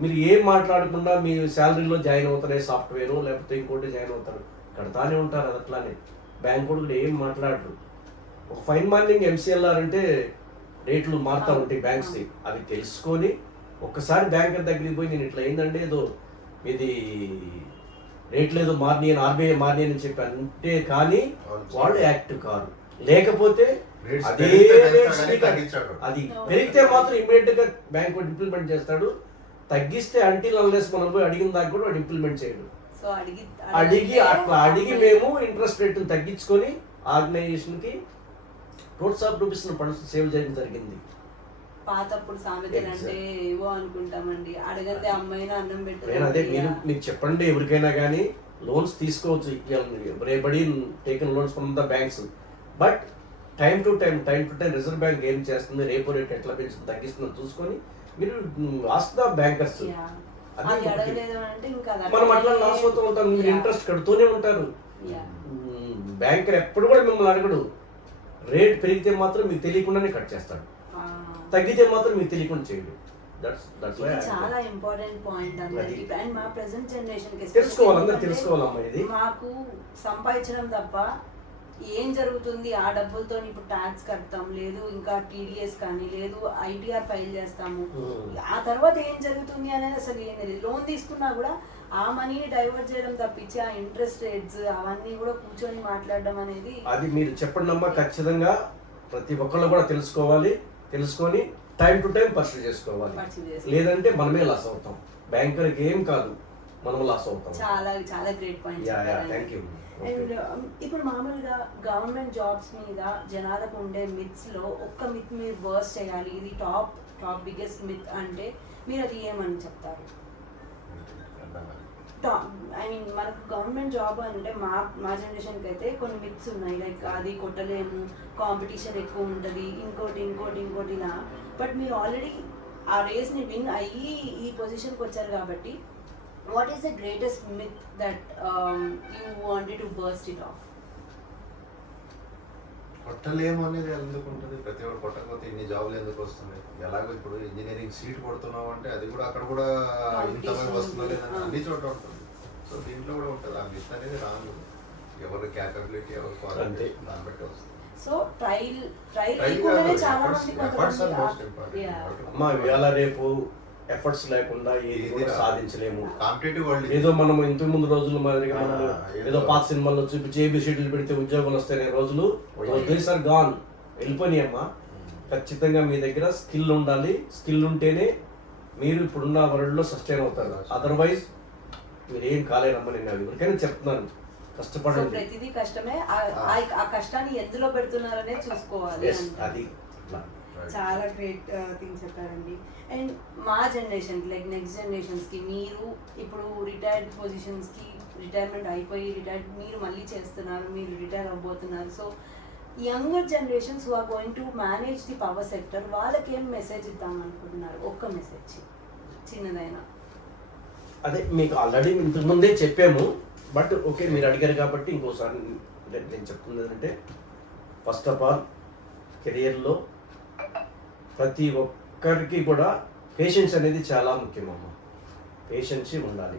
మీరు ఏం మాట్లాడకుండా మీ శాలరీలో జాయిన్ అవుతారే, సాఫ్ట్వేర్ లేకపోతే ఇంకోటి జాయిన్ అవుతారు, కడతానే ఉంటారు. అది అట్లానే బ్యాంక్ కూడా ఏం మాట్లాడరు. ఒక ఫైన్ మార్నింగ్ MCLR అంటే రేట్లు మారుతూ ఉంటాయి బ్యాంక్స్ది, అవి తెలుసుకొని ఒక్కసారి బ్యాంకర్ దగ్గరికి పోయి నేను ఇట్లా అయిందండి, ఏదో ఇది రేట్లు ఏదో మారినాయి, RBI మారినాయి అని చెప్పి అంటే కానీ వాళ్ళు యాక్టివ్ కాదు. లేకపోతే అదే అది పెరిగితే మాత్రం ఇమీడియట్ గా బ్యాంక్ ఇంప్లిమెంట్ చేస్తాడు, తగ్గిస్తే అంటిల్ అన్లెస్ మనం పోయి అడిగిన దాకా కూడా వాడు ఇంప్లిమెంట్ చేయడు. అడిగి మేము ఇంట్రెస్ట్ రేట్ని తగ్గించుకొని ఆర్గనైజేషన్కి క్రోర్స్ ఆఫ్ రూపీస్ సేవ్ చేయడం జరిగింది. పాతప్పుడు సామెతలు అంటే ఏవో అనుకుంటామండి, అడగతే అమ్మాయినా అన్నం నేను అదే మీరు చెప్పండి, ఎవరికైనా కానీ లోన్స్ తీసుకోవచ్చు, రేబడి taken loans from the banks. But time to time reserve bank ఏం చేస్తుంది, రేపో రేట్ ఎట్లా పెంచుతుంది తగ్గిస్తుందని చూసుకొని మీరు ఆస్క్ ద బ్యాంకర్స్. మనం అట్లా లాస్ అవుతూ ఉంటాం, మీరు ఇంట్రెస్ట్ కడుతూనే ఉంటారు. బ్యాంకర్ ఎప్పుడు కూడా మిమ్మల్ని అడగడు. రేట్ పెరిగితే మాత్రం మీకు తెలియకుండానే కట్ చేస్తాడు, తగ్గితే మాత్రం మీకు తెలియకుండా చేయడు. చాలా ఇంపార్టెంట్ పాయింట్ అందరికి. అండ్ మా ప్రెసెంట్ జనరేషన్ కి తెలుసుకోవాలి, అందరూ తెలుసుకోవాలమ్మా. ఇది మాకు సంపాదించడం తప్ప ఏం జరుగుతుంది ఆ డబ్బులతో, ఇప్పుడు ట్యాక్స్ కడతాం, లేదు ఇంకా TDS కానీ, లేదు ITR ఫైల్ చేస్తాము, ఆ తర్వాత ఏం జరుగుతుంది అనేది అసలు ఏం తెలియదు. లోన్ తీసుకున్నా కూడా ఆ మనీని డైవర్ట్ చేయడం తప్పించి ఆ ఇంట్రెస్ట్ రేట్స్ అవన్నీ కూడా కూర్చొని మాట్లాడడం అనేది, అది మీరు చెప్పండి అమ్మా. ఖచ్చితంగా ప్రతి ఒక్కళ్ళు కూడా తెలుసుకోవాలి, తెలుసుకొని టైం టు టైం పర్సూ చేసుకోవాలి. లేదంటే మనమే లాస్ అవుతాం, బ్యాంకర్కి ఏం కాదు, మనం లాస్ అవుతాం. చాలా great point. Thank you. And ఇప్పుడు మామూలుగా గవర్నమెంట్ జాబ్స్ మీద జనాలకు ఉండే మిత్స్ లో ఒక్క మిత్ మీరు బర్స్ట్ చేయాలి, ఇది టాప్ బిగ్గెస్ట్ మిత్ అంటే మీరు అది ఏమని చెప్తారు? ఐ మీన్ మనకు గవర్నమెంట్ జాబ్ అంటే మా జనరేషన్కి అయితే కొన్ని మిత్స్ ఉన్నాయి, లైక్ అది కొట్టలేము, కాంపిటీషన్ ఎక్కువ ఉంటుంది, ఇంకోటిలా. బట్ మీరు ఆల్రెడీ ఆ రేస్ని విన్ అయ్యి ఈ పొజిషన్కి వచ్చారు కాబట్టి, what is the greatest myth that you wanted to burst it off? కొట్టలేము అనేది ఎందుకు ఉంటుంది? ప్రతి ఒక్కరు కొట్టకపోతే ఇన్ని జాబులు ఎందుకు వస్తున్నాయి? ఎలాగో ఇప్పుడు ఇంజనీరింగ్ సీట్ కొడుతున్నావు అంటే అది కూడా అక్కడ కూడా ఇంతమంది వస్తుందో లేదని అన్ని చోట్ల ఉంటుంది. సో దీంట్లో కూడా ఉంటుంది. ఆ మిత్ అనేది రాదు, ఎవరి క్యాపబిలిటీ, ఎవరి క్వాలిటీ దాన్ని బట్టి వస్తుంది. సో ట్రైల్ లేకుండానే చాలా మంది అమ్మా ఇవాళ రేపు ఎఫర్ట్స్ లేకుండా ఏది కూడా సాధించలేము. కాంపిటేటివ్ వరల్డ్ ఏదో మనం ఇంతకు ముందు రోజులు మాదిరిగా మనం ఏదో పాత సినిమాల్లో చూపించి ABCDలు పెడితే ఉద్యోగాలు వస్తాయనే రోజులు డేస్ ఆర్ గాన్, వెళ్ళిపోయినాయి అమ్మా. ఖచ్చితంగా మీ దగ్గర స్కిల్ ఉండాలి. స్కిల్ ఉంటేనే మీరు ఇప్పుడున్న వరల్డ్లో సస్టైన్ అవుతారు. అదర్వైజ్ మీరు ఏం కాలేరమ్మా. నేను ఎవరికైనా చెప్తున్నాను, సో కష్టపడండి. ప్రతిదీ కష్టమే. ఆ కష్టాన్ని ఎందులో పెడుతున్నారనే చూసుకోవాలి. Yes, అంతే. అది అట్లా. చాలా గ్రేట్ థింగ్ చెప్పారండి. అండ్ మా జనరేషన్ లైక్ నెక్స్ట్ జనరేషన్స్కి మీరు ఇప్పుడు రిటైర్డ్ పొజిషన్స్కి రిటైర్మెంట్ అయిపోయి మీరు మళ్ళీ చేస్తున్నారు, మీరు రిటైర్ అవ్వబోతున్నారు. So younger generations who are going to manage the power sector, వాళ్ళకి ఏం మెసేజ్ ఇద్దాం అనుకుంటున్నారు? ఒక్క మెసేజ్ చిన్నదైనా. అదే మీకు ఆల్రెడీ ఇంతకుముందే చెప్పాము, బట్ ఓకే మీరు అడిగారు కాబట్టి ఇంకోసారి నేను చెప్తుంది ఏంటంటే, ఫస్ట్ ఆఫ్ ఆల్ కెరియర్లో ప్రతి ఒక్కరికి కూడా పేషెన్స్ అనేది చాలా ముఖ్యమమ్మ. పేషెన్సీ ఉండాలి.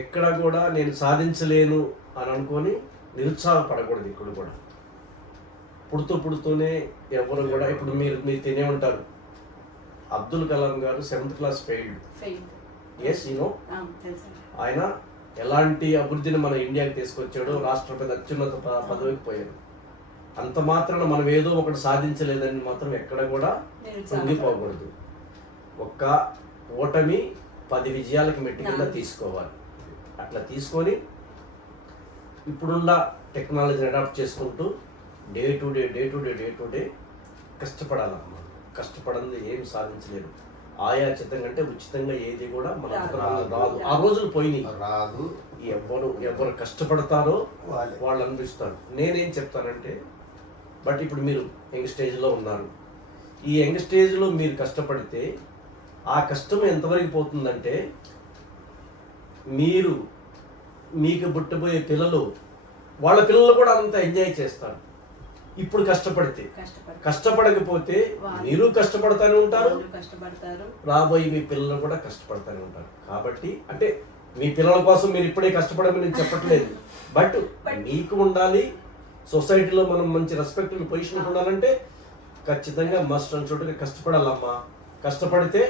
ఎక్కడ కూడా నేను సాధించలేను అని అనుకొని నిరుత్సాహపడకూడదు. ఇక్కడ కూడా పుడుతూనే ఎవరు కూడా ఇప్పుడు మీరు తినే ఉంటారు. అబ్దుల్ కలాం గారు 7th class failed. Yes you know. ఆయన ఎలాంటి అభివృద్ధిని మన ఇండియాకి తీసుకొచ్చాడో, రాష్ట్రపతి అత్యున్నత పదవికి పోయాడు. అంత మాత్రాన మనం ఏదో ఒకటి సాధించలేదని మాత్రం ఎక్కడ కూడా పొంగిపోకూడదు. ఒక్క ఓటమి 10 విజయాలకు మెట్టి కింద తీసుకోవాలి. అట్లా తీసుకొని ఇప్పుడున్న టెక్నాలజీని అడాప్ట్ చేసుకుంటూ డే టు డే కష్టపడాలన్నమాట. కష్టపడంది ఏం సాధించలేదు. ఆయాచితంగా అంటే ఉచితంగా ఏది కూడా మనకు రాదు. ఆ రోజులు పోయినాయి, రాదు. ఎవరు కష్టపడతారో వాళ్ళు అనిపిస్తారు. నేనేం చెప్తానంటే, బట్ ఇప్పుడు మీరు యంగ్ స్టేజ్లో ఉన్నారు. ఈ యంగ్ స్టేజ్లో మీరు కష్టపడితే ఆ కష్టం ఎంతవరకు పోతుందంటే, మీకు పుట్టబోయే పిల్లలు వాళ్ళ పిల్లలు కూడా అంత ఎంజాయ్ చేస్తారు. ఇప్పుడు కష్టపడకపోతే మీరు కష్టపడతానే ఉంటారు, రాబోయే మీ పిల్లలు కూడా కష్టపడతానే ఉంటారు. కాబట్టి అంటే మీ పిల్లల కోసం మీరు ఇప్పుడే కష్టపడమని నేను చెప్పట్లేదు, బట్ మీకు ఉండాలి. సొసైటీలో మనం మంచి రెస్పెక్ట్ పొజిషన్ ఉండాలంటే ఖచ్చితంగా మస్ట్ అండ్ షుడ్గా కష్టపడాలమ్మా. కష్టపడితే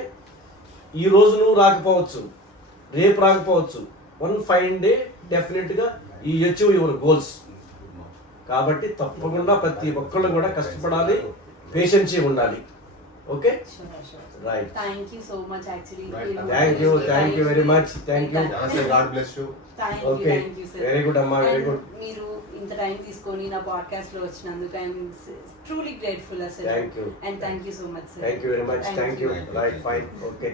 ఈ రోజు నువ్వు రాకపోవచ్చు, రేపు రాకపోవచ్చు, వన్ ఫైన్ డే డెఫినెట్గా ఈ అచీవ్ యువర్ గోల్స్. కాబట్టి తప్పకుండా ప్రతి ఒక్కళ్ళు కూడా కష్టపడాలి, పేషెన్సీ ఉండాలి. Okay, right. Thank you so much. Actually thank you very much. Thank you. God bless you. Okay, very good అమ్మా, వెరీ గుడ్. మీరు ఇంత టైం తీసుకొని నా పాడ్కాస్ట్ లో వచ్చినందుకు ఐఎమ్ ట్రూలీ గ్రేట్ఫుల్ అసలు. Thank you and thank you so much sir. Thank you very much. Thank you. Right, fine, okay.